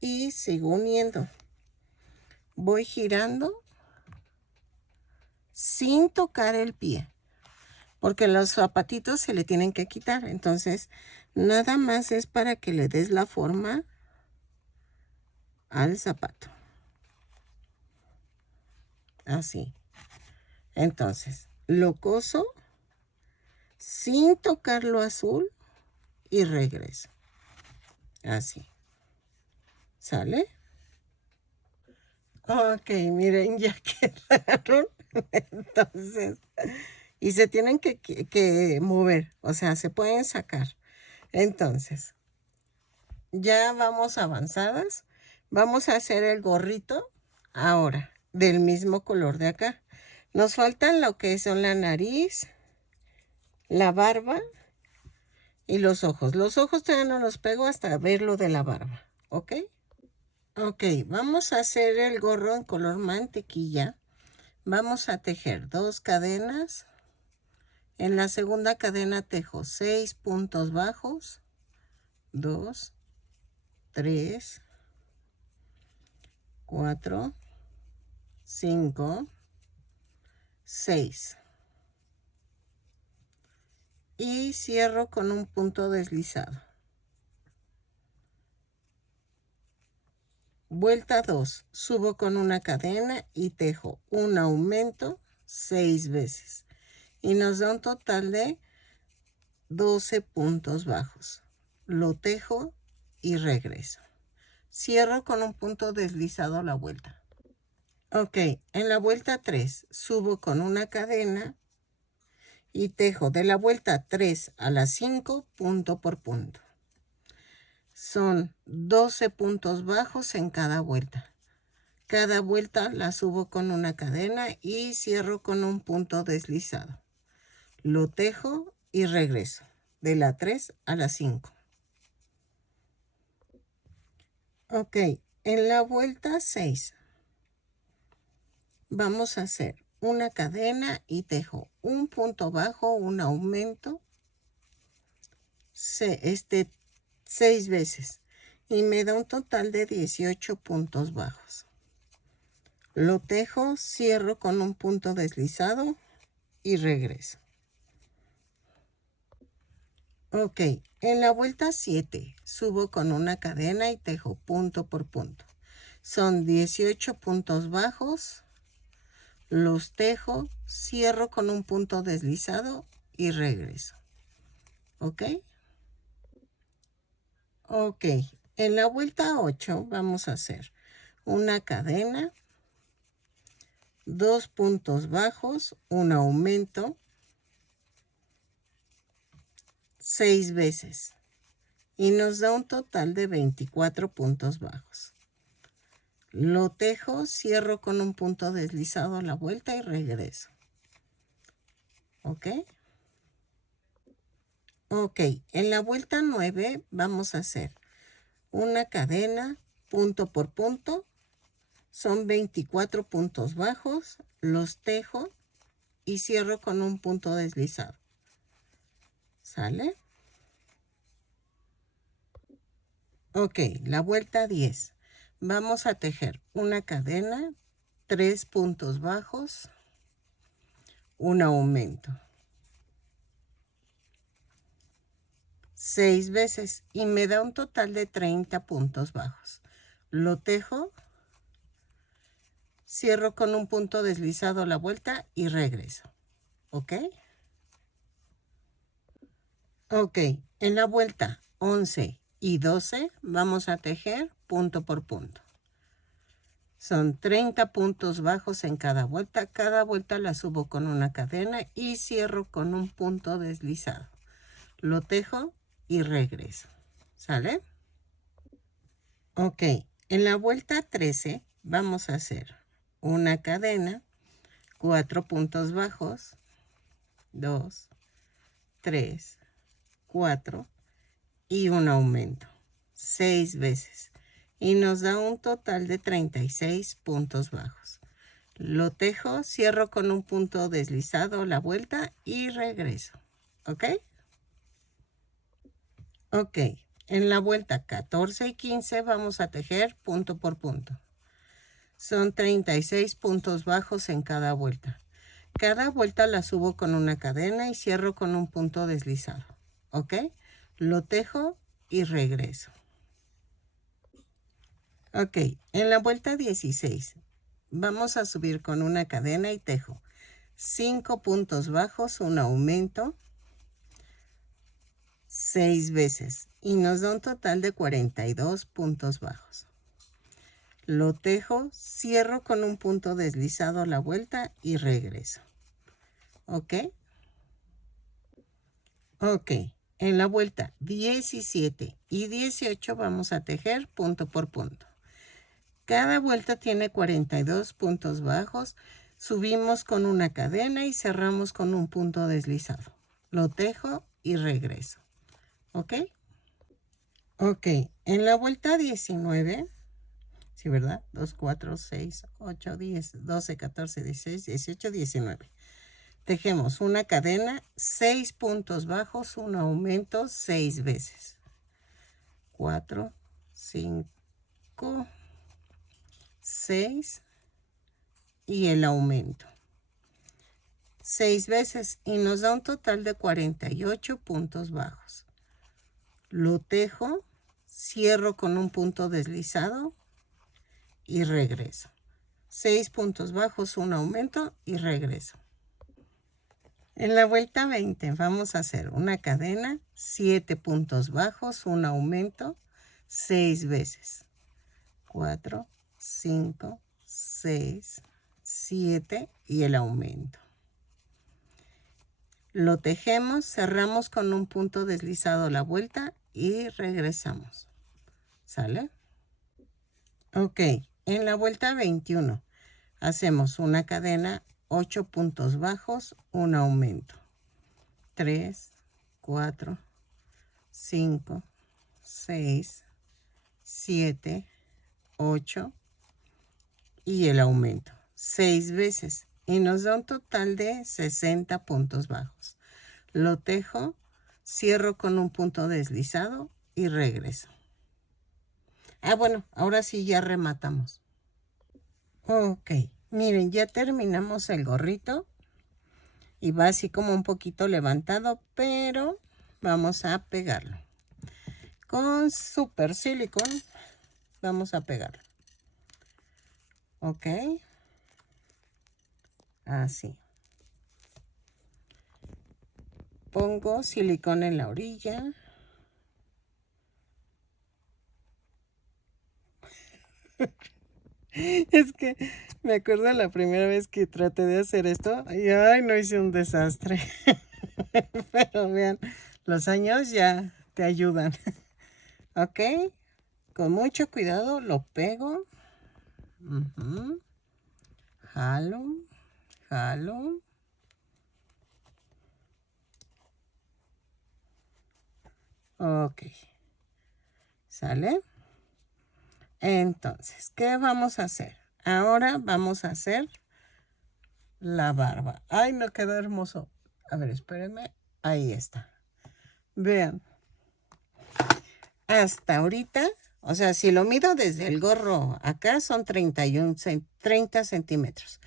Y sigo uniendo. Voy girando sin tocar el pie, porque los zapatitos se le tienen que quitar. Entonces, nada más es para que le des la forma al zapato. así. Entonces, lo coso sin tocar lo azul y regreso. Así. ¿Sale? Ok, miren, ya quedaron. Entonces, y se tienen que mover, o sea, se pueden sacar. Entonces, ya vamos avanzadas. Vamos a hacer el gorrito ahora, del mismo color de acá. Nos faltan lo que son la nariz, la barba y los ojos. Los ojos todavía no los pego hasta ver lo de la barba, ¿ok? Ok, vamos a hacer el gorro en color mantequilla. Vamos a tejer 2 cadenas. En la segunda cadena tejo 6 puntos bajos. 2, 3, 4, 5, 6. Y cierro con un punto deslizado. Vuelta 2, subo con una cadena y tejo un aumento 6 veces. Y nos da un total de 12 puntos bajos. Lo tejo y regreso. Cierro con un punto deslizado la vuelta. Ok, en la vuelta 3 subo con una cadena y tejo de la vuelta 3 a la 5 punto por punto. Son 12 puntos bajos en cada vuelta. Cada vuelta la subo con una cadena y cierro con un punto deslizado. Lo tejo y regreso de la 3 a la 5. Ok, en la vuelta 6 vamos a hacer una cadena y tejo un punto bajo, un aumento, 6 veces y me da un total de 18 puntos bajos. Lo tejo, cierro con un punto deslizado y regreso. Ok, en la vuelta 7 subo con una cadena y tejo punto por punto. Son 18 puntos bajos, los tejo, cierro con un punto deslizado y regreso. ¿Ok? Ok, en la vuelta 8 vamos a hacer una cadena, 2 puntos bajos, un aumento, 6 veces y nos da un total de 24 puntos bajos. Lo tejo, cierro con un punto deslizado a la vuelta y regreso. ¿Ok? Ok, en la vuelta 9 vamos a hacer una cadena, punto por punto. Son 24 puntos bajos, los tejo y cierro con un punto deslizado. ¿Sale? Ok, la vuelta 10. Vamos a tejer una cadena, 3 puntos bajos, un aumento. 6 veces y me da un total de 30 puntos bajos. Lo tejo, cierro con un punto deslizado la vuelta y regreso. ¿Ok? Ok, en la vuelta 11 y 12 vamos a tejer punto por punto. Son 30 puntos bajos en cada vuelta. Cada vuelta la subo con una cadena y cierro con un punto deslizado. Lo tejo y regreso. ¿Sale? Ok, en la vuelta 13 vamos a hacer una cadena, 4 puntos bajos, 2, 3, 4 y un aumento, 6 veces. Y nos da un total de 36 puntos bajos. Lo tejo, cierro con un punto deslizado la vuelta y regreso. ¿Ok? Ok, en la vuelta 14 y 15 vamos a tejer punto por punto. Son 36 puntos bajos en cada vuelta. Cada vuelta la subo con una cadena y cierro con un punto deslizado. ¿Ok? Lo tejo y regreso. Ok, en la vuelta 16 vamos a subir con una cadena y tejo 5 puntos bajos, un aumento, 6 veces y nos da un total de 42 puntos bajos. Lo tejo, cierro con un punto deslizado a la vuelta y regreso. ¿Ok? Ok, en la vuelta 17 y 18 vamos a tejer punto por punto. Cada vuelta tiene 42 puntos bajos. Subimos con una cadena y cerramos con un punto deslizado. Lo tejo y regreso. ¿Ok? Ok, en la vuelta 19, sí, ¿verdad? 2, 4, 6, 8, 10, 12, 14, 16, 18, 19. Tejemos una cadena, 6 puntos bajos, un aumento 6 veces. 4, 5, 6 y el aumento. 6 veces y nos da un total de 48 puntos bajos. Lo tejo, cierro con un punto deslizado y regreso. 6 puntos bajos, un aumento y regreso. En la vuelta 20 vamos a hacer una cadena, 7 puntos bajos, un aumento, 6 veces. 4, 5, 6, 7 y el aumento. Lo tejemos, cerramos con un punto deslizado a la vuelta y regresamos. ¿Sale? Ok, en la vuelta 21 hacemos una cadena, 8 puntos bajos, un aumento. 3, 4, 5, 6, 7, 8 y el aumento. 6 veces y nos da un total de 60 puntos bajos. Lo tejo, cierro con un punto deslizado y regreso. Ah, bueno, ahora sí ya rematamos. Ok, miren, ya terminamos el gorrito y va así como un poquito levantado, pero vamos a pegarlo. Con Super Silicone vamos a pegarlo. Ok, así. Pongo silicón en la orilla. Es que me acuerdo la primera vez que traté de hacer esto y ay, no, hice un desastre. Pero vean, los años ya te ayudan. Ok, con mucho cuidado lo pego. Jalo, jalo. Ok, ¿sale? Entonces, ¿qué vamos a hacer? Ahora vamos a hacer la barba. Ay, no quedó hermoso. A ver, espérenme. Ahí está. Vean. Hasta ahorita, o sea, si lo mido desde el gorro acá son 30 centímetros.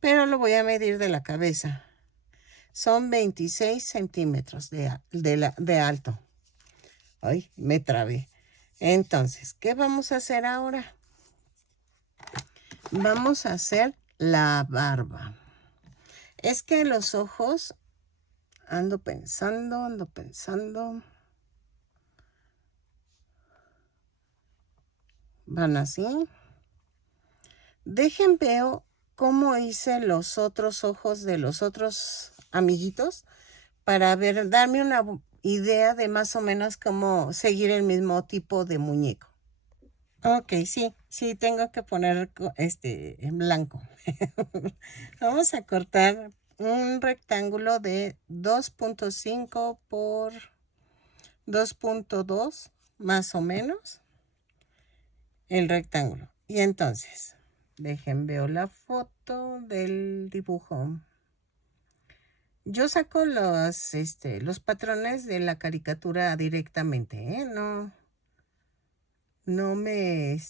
Pero lo voy a medir de la cabeza. Son 26 centímetros de alto. Ay, me trabé. Entonces, ¿qué vamos a hacer ahora? Vamos a hacer la barba. Es que los ojos, ando pensando. Van así. Veo cómo hice los otros ojos de los otros amiguitos para darme una idea de más o menos cómo seguir el mismo tipo de muñeco. Ok, sí, tengo que poner en blanco. Vamos a cortar un rectángulo de 2.5 por 2.2, más o menos, el rectángulo. Y entonces, veo la foto del dibujo. Yo saco los patrones de la caricatura directamente, ¿eh? No me,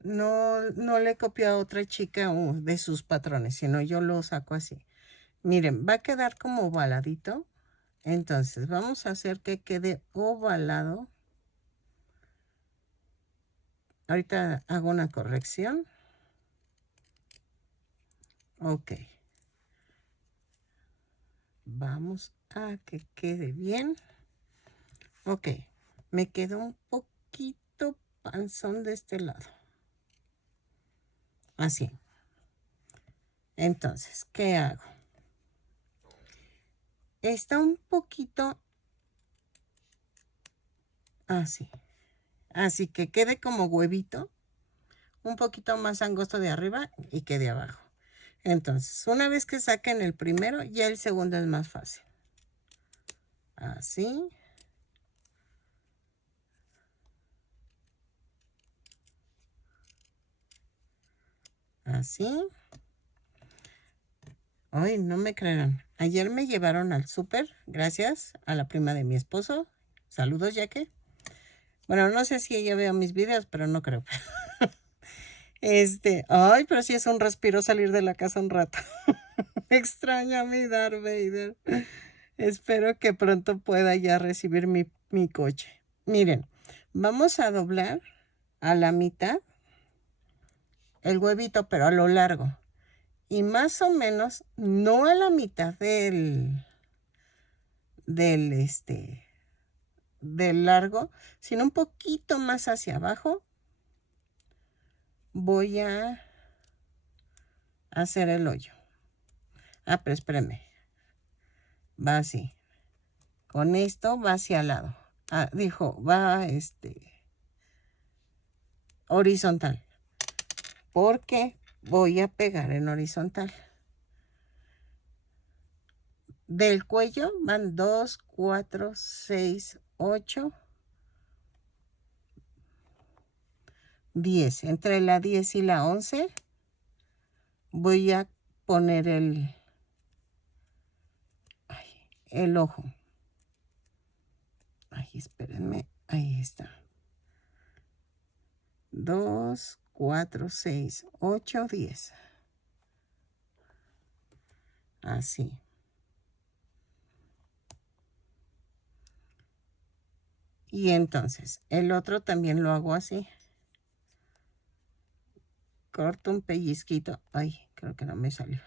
no le copio a otra chica de sus patrones, sino yo lo saco así. Miren, va a quedar como ovaladito. Entonces, vamos a hacer que quede ovalado. Ahorita hago una corrección. Ok. Vamos a que quede bien. Ok. Me quedó un poquito panzón de este lado. Así. Entonces, ¿qué hago? Está un poquito así. Así que quede como huevito. Un poquito más angosto de arriba y que de abajo. Entonces, una vez que saquen el primero, ya el segundo es más fácil. Así. Así. Ay, no me creerán. Ayer me llevaron al súper, gracias a la prima de mi esposo. Saludos, Yaque. Bueno, no sé si ella vea mis videos, pero no creo. Ay, pero sí es un respiro salir de la casa un rato. Me extraña a mi Darth Vader. Espero que pronto pueda ya recibir mi coche. Miren, vamos a doblar a la mitad el huevito, pero a lo largo. Y más o menos, no a la mitad del largo, sino un poquito más hacia abajo. Voy a hacer el hoyo. Ah, pero espérame. Va así. Con esto va hacia el lado. Ah, va horizontal. Porque voy a pegar en horizontal. Del cuello van 2, 4, 6, 8, 10. Entre la 10 y la 11 voy a poner el ojo. Ay, espérenme. Ahí está. 2, 4, 6, 8, 10. Así. Y entonces, el otro también lo hago así. Corto un pellizquito. Ay, creo que no me salió.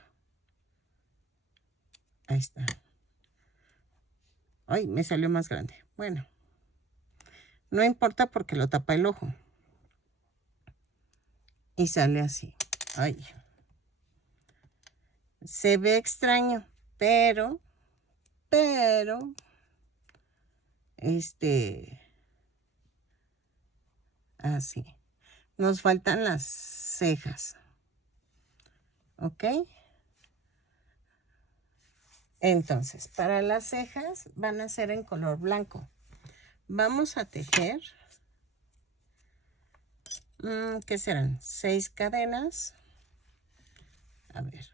Ahí está. Ay, me salió más grande. Bueno, no importa porque lo tapa el ojo. Y sale así. Ay. Se ve extraño, pero, así. Nos faltan las cejas. ¿Ok? Entonces, para las cejas van a ser en color blanco. Vamos a tejer, ¿qué serán? 6 cadenas. A ver.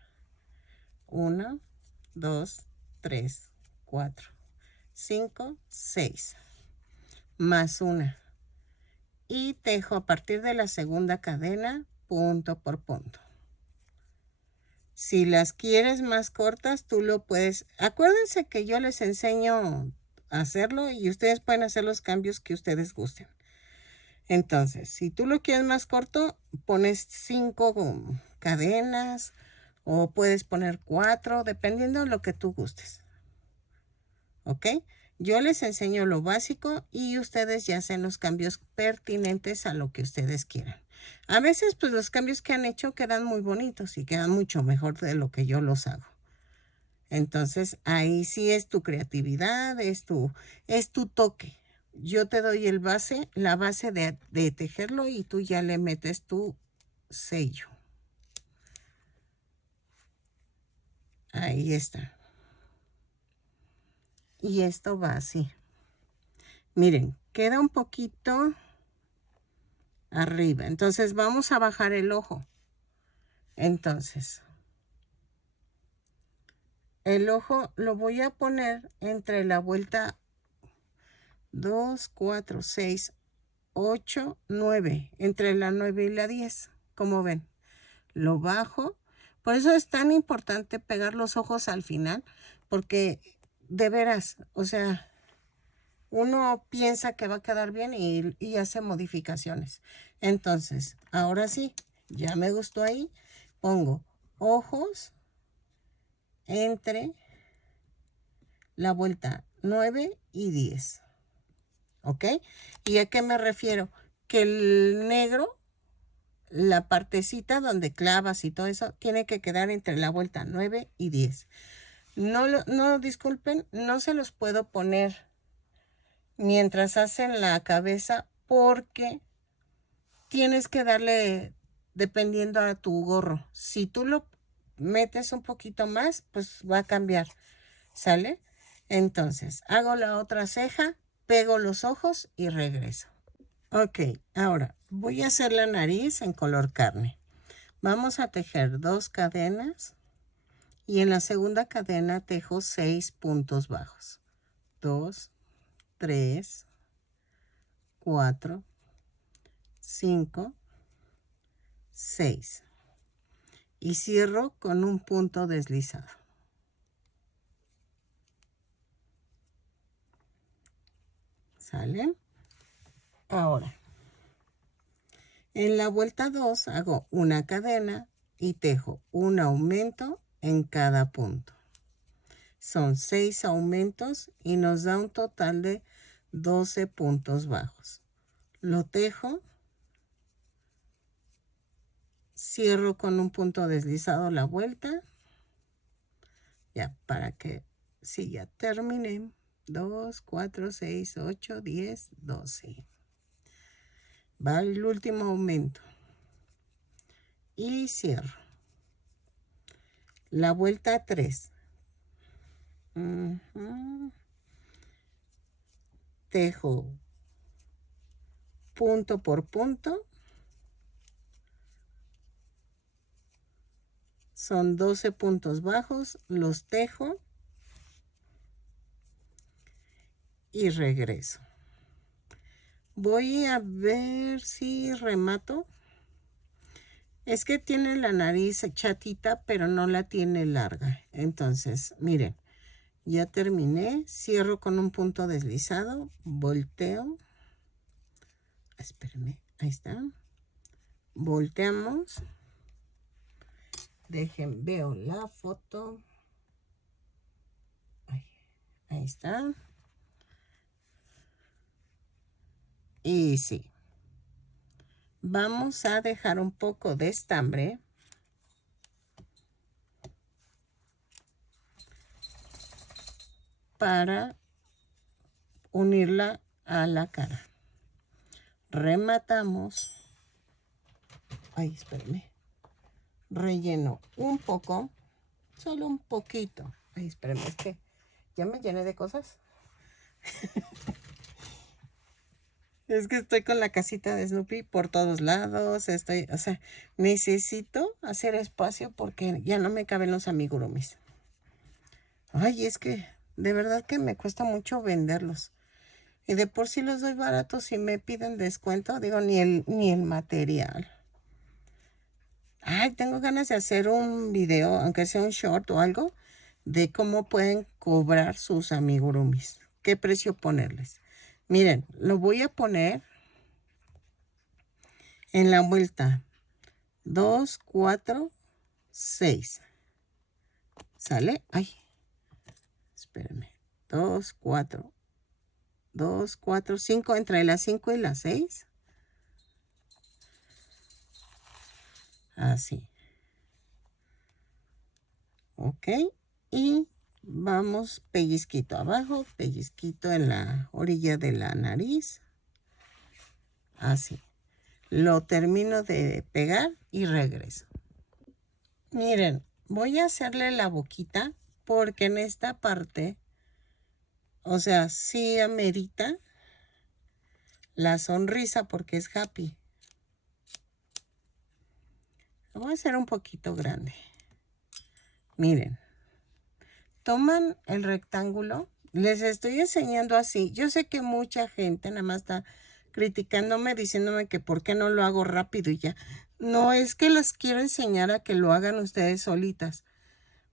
1, 2, 3, 4, 5, 6. Más una. Y tejo a partir de la segunda cadena, punto por punto. Si las quieres más cortas, tú lo puedes. Acuérdense que yo les enseño a hacerlo y ustedes pueden hacer los cambios que ustedes gusten. Entonces, si tú lo quieres más corto, pones 5 cadenas o puedes poner 4, dependiendo de lo que tú gustes. ¿Ok? Yo les enseño lo básico y ustedes ya hacen los cambios pertinentes a lo que ustedes quieran. A veces, pues los cambios que han hecho quedan muy bonitos y quedan mucho mejor de lo que yo los hago. Entonces, ahí sí es tu creatividad, es tu toque. Yo te doy la base de tejerlo y tú ya le metes tu sello. Ahí está. Y esto va así. Miren, queda un poquito arriba. Entonces vamos a bajar el ojo. Entonces, el ojo lo voy a poner entre la vuelta 2, 4, 6, 8, 9. Entre la 9 y la 10. Como ven, lo bajo. Por eso es tan importante pegar los ojos al final. Porque de veras, o sea, uno piensa que va a quedar bien y hace modificaciones. Entonces, ahora sí, ya me gustó ahí. Pongo ojos entre la vuelta 9 y 10. ¿Ok? ¿Y a qué me refiero? Que el negro, la partecita donde clavas y todo eso, tiene que quedar entre la vuelta 9 y 10. No, disculpen, no se los puedo poner mientras hacen la cabeza porque tienes que darle dependiendo a tu gorro. Si tú lo metes un poquito más, pues va a cambiar. ¿Sale? Entonces, hago la otra ceja, pego los ojos y regreso. Ok, ahora voy a hacer la nariz en color carne. Vamos a tejer 2 cadenas y en la segunda cadena tejo 6 puntos bajos. 2, 3, 4, 5, 6. Y cierro con un punto deslizado. ¿Sale? Ahora, en la vuelta 2 hago una cadena y tejo un aumento en cada punto. Son 6 aumentos y nos da un total de 12 puntos bajos. Lo tejo, cierro con un punto deslizado la vuelta. Ya, para que, sí, ya terminé. 2, 4, 6, 8, 10, 12. Va el último aumento. Y cierro. La vuelta 3. Tejo punto por punto. Son 12 puntos bajos. Los tejo. Y regreso. Voy a ver si remato. Es que tiene la nariz chatita, pero no la tiene larga. Entonces, miren, ya terminé. Cierro con un punto deslizado. Volteo. Espérenme, ahí está. Volteamos. Veo la foto. Ahí está. Y sí. Vamos a dejar un poco de estambre. Para unirla a la cara. Rematamos. Ay, espérenme. Relleno un poco. Solo un poquito. Ay, espérenme, es que ya me llené de cosas. Es que estoy con la casita de Snoopy por todos lados. O sea, necesito hacer espacio porque ya no me caben los amigurumis. Ay, es que de verdad que me cuesta mucho venderlos. Y de por sí los doy baratos y me piden descuento. Digo, ni el material. Ay, tengo ganas de hacer un video, aunque sea un short o algo, de cómo pueden cobrar sus amigurumis. ¿Qué precio ponerles? Miren, lo voy a poner en la vuelta 2, 4, 6. ¿Sale? Ay, espérenme. 2, 4, 2, 4, 5, entre las 5 y las 6. Así. Ok. Y vamos pellizquito abajo, pellizquito en la orilla de la nariz. Así. Lo termino de pegar y regreso. Miren, voy a hacerle la boquita porque en esta parte, o sea, sí amerita la sonrisa porque es happy. Lo voy a hacer un poquito grande. Miren, toman el rectángulo. Les estoy enseñando así. Yo sé que mucha gente nada más está criticándome, diciéndome que por qué no lo hago rápido y ya. No, es que les quiero enseñar a que lo hagan ustedes solitas.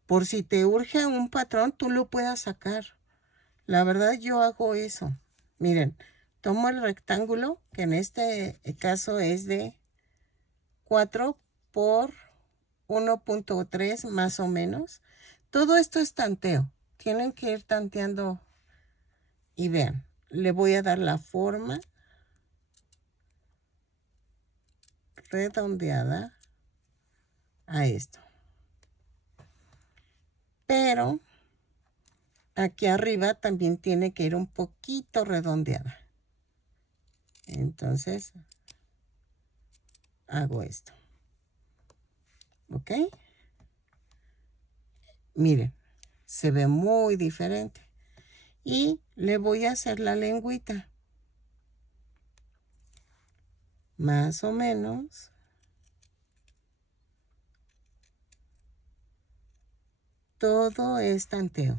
Por si te urge un patrón, tú lo puedas sacar. La verdad yo hago eso. Miren, tomo el rectángulo, que en este caso es de 4 por 1.3 más o menos. Todo esto es tanteo. Tienen que ir tanteando y vean, le voy a dar la forma redondeada a esto. Pero aquí arriba también tiene que ir un poquito redondeada. Entonces, hago esto. ¿Ok? Miren, se ve muy diferente. Y le voy a hacer la lengüita. Más o menos. Todo es tanteo.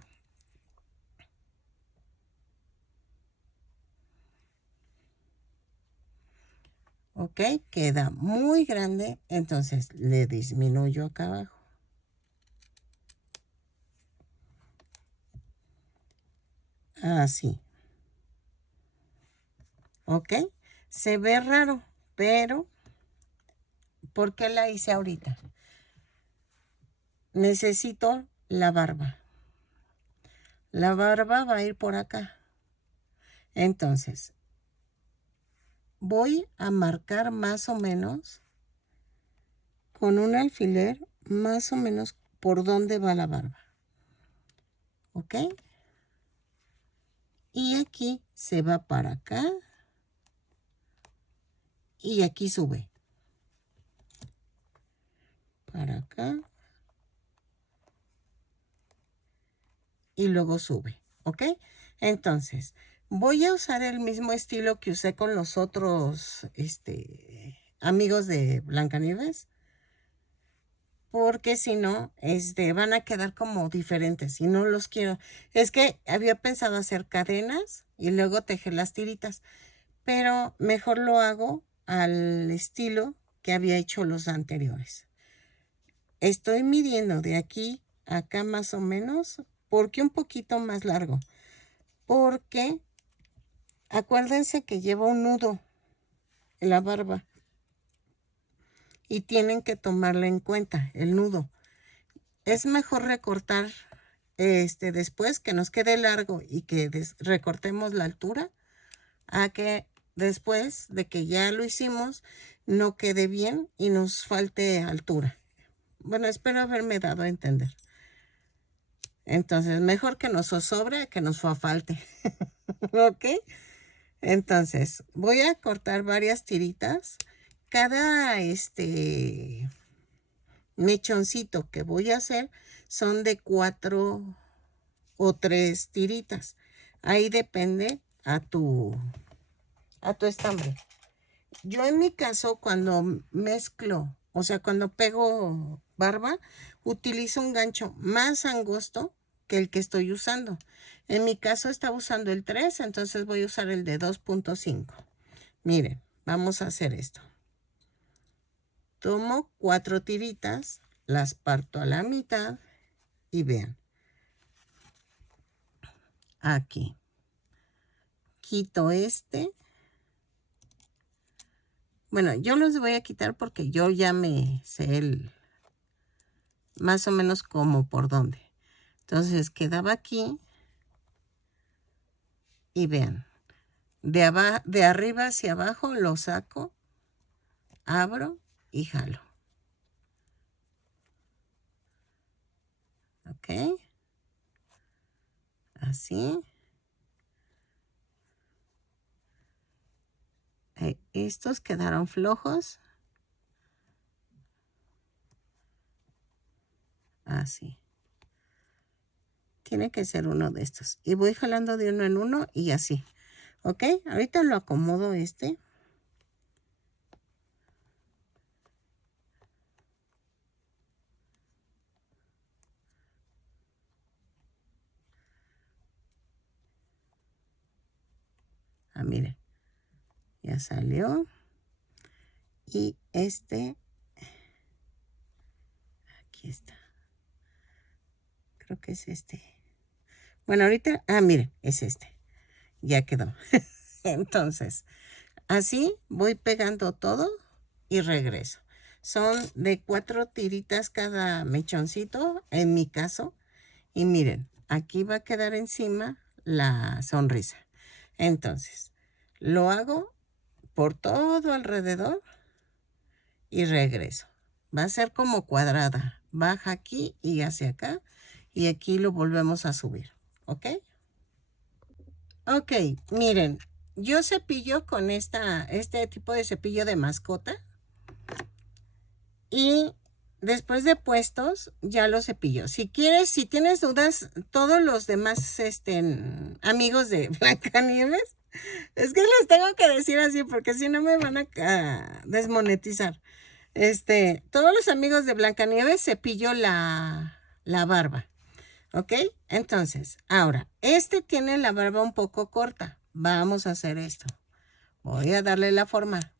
Ok, queda muy grande, entonces le disminuyo acá abajo. Así. Ok, se ve raro, pero ¿por qué la hice ahorita? Necesito la barba. La barba va a ir por acá. Entonces, voy a marcar más o menos con un alfiler, más o menos por dónde va la barba. ¿Ok? Y aquí se va para acá. Y aquí sube. Para acá. Y luego sube. ¿Ok? Entonces, voy a usar el mismo estilo que usé con los otros amigos de Blancanieves. Porque si no, van a quedar como diferentes y no los quiero. Es que había pensado hacer cadenas y luego tejer las tiritas, pero mejor lo hago al estilo que había hecho los anteriores. Estoy midiendo de aquí a acá más o menos, porque un poquito más largo, porque acuérdense que lleva un nudo en la barba y tienen que tomarla en cuenta, el nudo. Es mejor recortar después que nos quede largo y que recortemos la altura, a que después de que ya lo hicimos no quede bien y nos falte altura. Bueno, espero haberme dado a entender. Entonces, mejor que nos sobre que nos falte. ¿Ok? Entonces, voy a cortar varias tiritas. Cada mechoncito que voy a hacer son de 4 o 3 tiritas. Ahí depende a tu estambre. Yo en mi caso, cuando mezclo, o sea, cuando pego barba, utilizo un gancho más angosto que el que estoy usando. En mi caso estaba usando el 3, entonces voy a usar el de 2.5. Miren, vamos a hacer esto. Tomo 4 tiritas, las parto a la mitad y vean. Aquí. Quito Bueno, yo los voy a quitar porque yo ya me sé más o menos como por dónde. Entonces quedaba aquí y vean, de arriba hacia abajo lo saco, abro y jalo. ¿Ok? Así. Estos quedaron flojos. Así. Tiene que ser uno de estos. Y voy jalando de uno en uno y así. ¿Ok? Ahorita lo acomodo miren. Ya salió. Y aquí está. Creo que es Bueno, ahorita, miren, es Ya quedó. Entonces, así voy pegando todo y regreso. Son de 4 tiritas cada mechoncito, en mi caso. Y miren, aquí va a quedar encima la sonrisa. Entonces, lo hago por todo alrededor y regreso. Va a ser como cuadrada. Baja aquí y hacia acá. Y aquí lo volvemos a subir. ¿Ok? Ok, miren. Yo cepillo con este tipo de cepillo de mascota. Y después de puestos, ya lo cepillo. Si quieres, si tienes dudas, todos los demás amigos de Blancanieves, es que les tengo que decir así porque si no me van a desmonetizar. Todos los amigos de Blancanieves cepillo la barba. ¿Ok? Entonces, ahora, tiene la barba un poco corta. Vamos a hacer esto. Voy a darle la forma.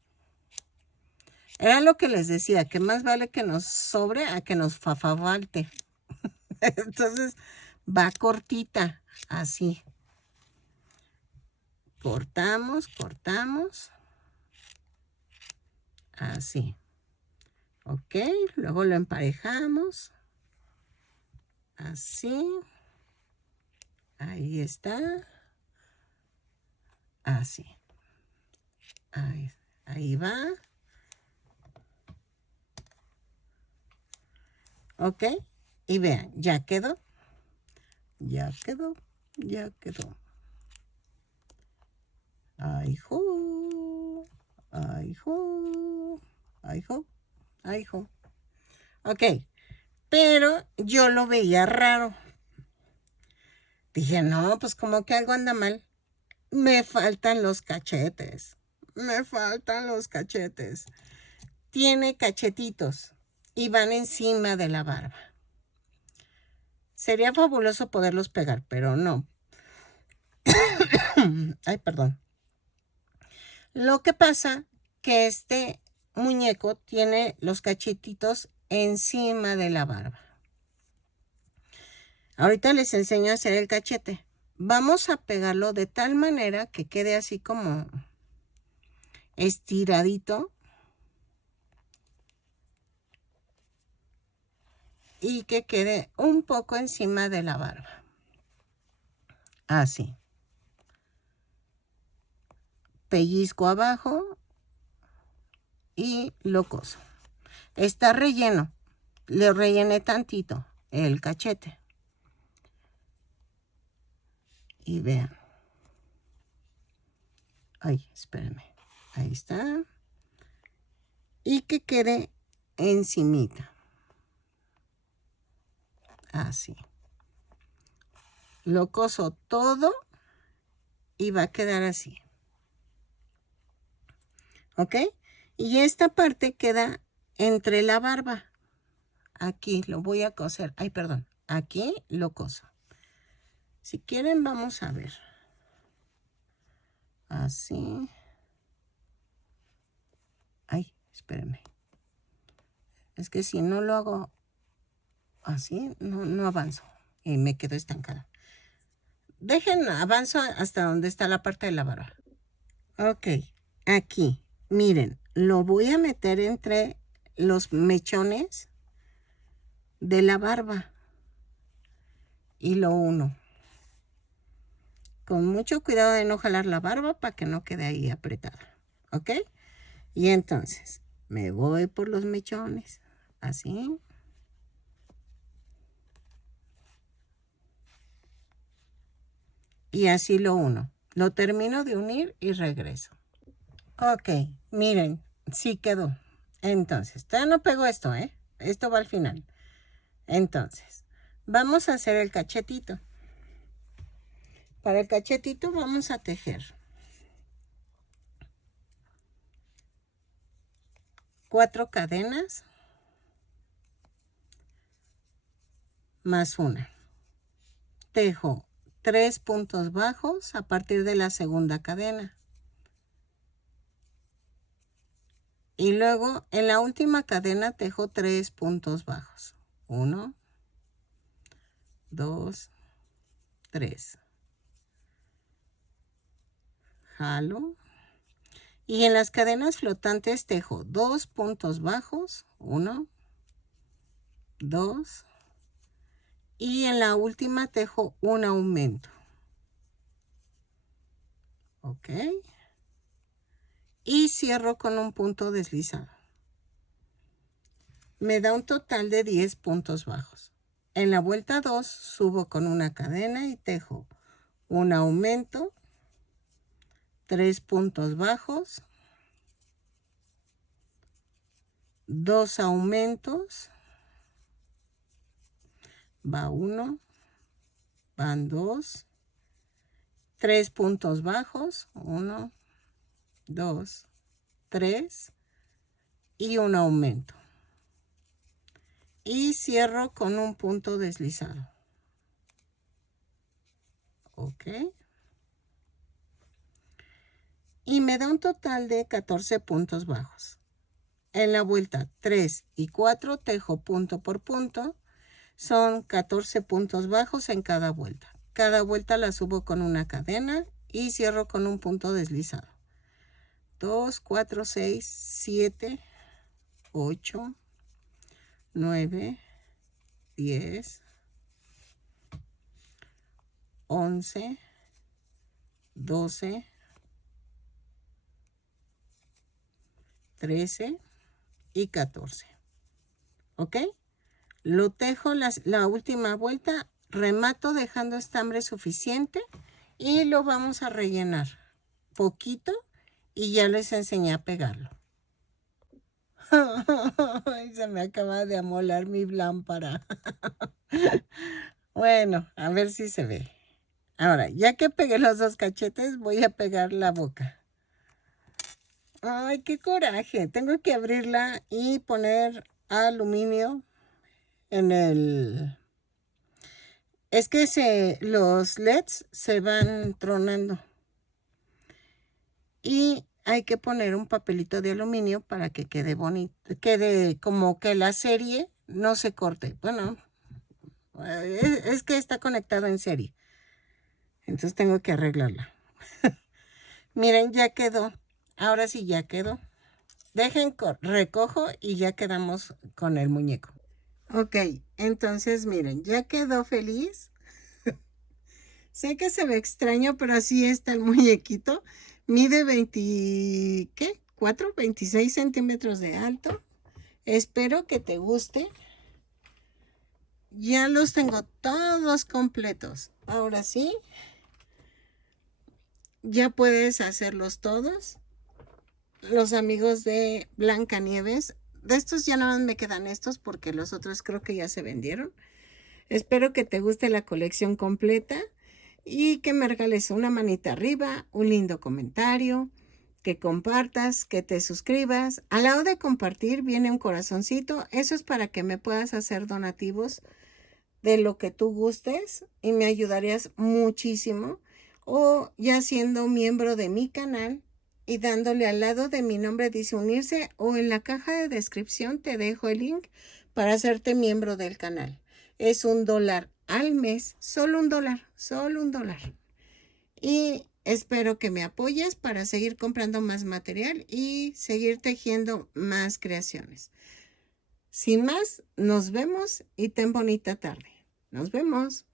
Era lo que les decía, que más vale que nos sobre a que nos falte. Entonces, va cortita, así. Cortamos, cortamos. Así. Ok, luego lo emparejamos. Así. Ahí está. Así. Ahí va. Ok. Y vean, ya quedó. Ya quedó. Ya quedó. Ay, jo. Ay, jo. Ay, jo. Ay, jo. Ok. Pero yo lo veía raro. Dije, no, pues como que algo anda mal. Me faltan los cachetes. Me faltan los cachetes. Tiene cachetitos y van encima de la barba. Sería fabuloso poderlos pegar, pero no. Ay, perdón. Lo que pasa que este muñeco tiene los cachetitos encima de la barba. Ahorita les enseño a hacer el cachete. Vamos a pegarlo de tal manera que quede así como estiradito. Y que quede un poco encima de la barba. Así. Pellizco abajo y lo coso. Está relleno. Le rellené tantito el cachete. Y vean. Ay, espérenme. Ahí está. Y que quede encimita. Así. Lo coso todo y va a quedar así. ¿Ok? Y esta parte queda entre la barba. Aquí lo voy a coser. Ay, perdón. Aquí lo coso. Si quieren, vamos a ver. Así. Ay, espérenme. Es que si no lo hago así, no avanzo. Y me quedo estancada. Dejen, avanzo hasta donde está la parte de la barba. Ok, aquí. Miren, lo voy a meter entre los mechones de la barba. Y lo uno. Con mucho cuidado de no jalar la barba para que no quede ahí apretada. ¿Ok? Y entonces me voy por los mechones. Así. Y así lo uno. Lo termino de unir y regreso. Ok, miren, sí quedó. Entonces, todavía no pego esto, ¿eh? Esto va al final. Entonces, vamos a hacer el cachetito. Para el cachetito vamos a tejer 4 cadenas más una. Tejo 3 puntos bajos a partir de la segunda cadena. Y luego en la última cadena tejo 3 puntos bajos. 1, 2, 3. Jalo. Y en las cadenas flotantes tejo 2 puntos bajos, 1, 2, y en la última tejo un aumento. Ok. Y cierro con un punto deslizado. Me da un total de 10 puntos bajos. En la vuelta 2 subo con una cadena y tejo un aumento, 3 puntos bajos, 2 aumentos, va 1, van 2, 3 puntos bajos, 1, 2, 3 y un aumento. Y cierro con un punto deslizado. Ok. Y me da un total de 14 puntos bajos. En la vuelta 3 y 4 tejo punto por punto. Son 14 puntos bajos en cada vuelta. Cada vuelta la subo con una cadena y cierro con un punto deslizado. 2, 4, 6, 7, 8, 9, 10, 11, 12, 13 y 14. ¿Ok? Lo tejo la última vuelta, remato dejando estambre suficiente y lo vamos a rellenar poquito y ya les enseñé a pegarlo. Se me acaba de amolar mi lámpara. Bueno, a ver si se ve. Ahora, ya que pegué los 2 cachetes, voy a pegar la boca. Ay, qué coraje. Tengo que abrirla y poner aluminio en el... Es que los LEDs se van tronando. Y hay que poner un papelito de aluminio para que quede bonito. Quede como que la serie no se corte. Bueno, es que está conectado en serie. Entonces tengo que arreglarla. Miren, ya quedó. Ahora sí ya quedó. Dejen, recojo y ya quedamos con el muñeco. Ok, entonces miren, ya quedó feliz. Sé que se ve extraño, pero así está el muñequito. Mide 20, ¿qué? 4, 26 centímetros de alto. Espero que te guste. Ya los tengo todos completos. Ahora sí, ya puedes hacerlos todos. Los amigos de Blancanieves. De estos ya nada más me quedan estos porque los otros creo que ya se vendieron. Espero que te guste la colección completa y que me regales una manita arriba, un lindo comentario, que compartas, que te suscribas. Al lado de compartir viene un corazoncito. Eso es para que me puedas hacer donativos de lo que tú gustes y me ayudarías muchísimo. O ya siendo miembro de mi canal y dándole al lado de mi nombre dice unirse, o en la caja de descripción te dejo el link para hacerte miembro del canal. Es $1 al mes, solo $1, solo $1. Y espero que me apoyes para seguir comprando más material y seguir tejiendo más creaciones. Sin más, nos vemos y ten bonita tarde. Nos vemos.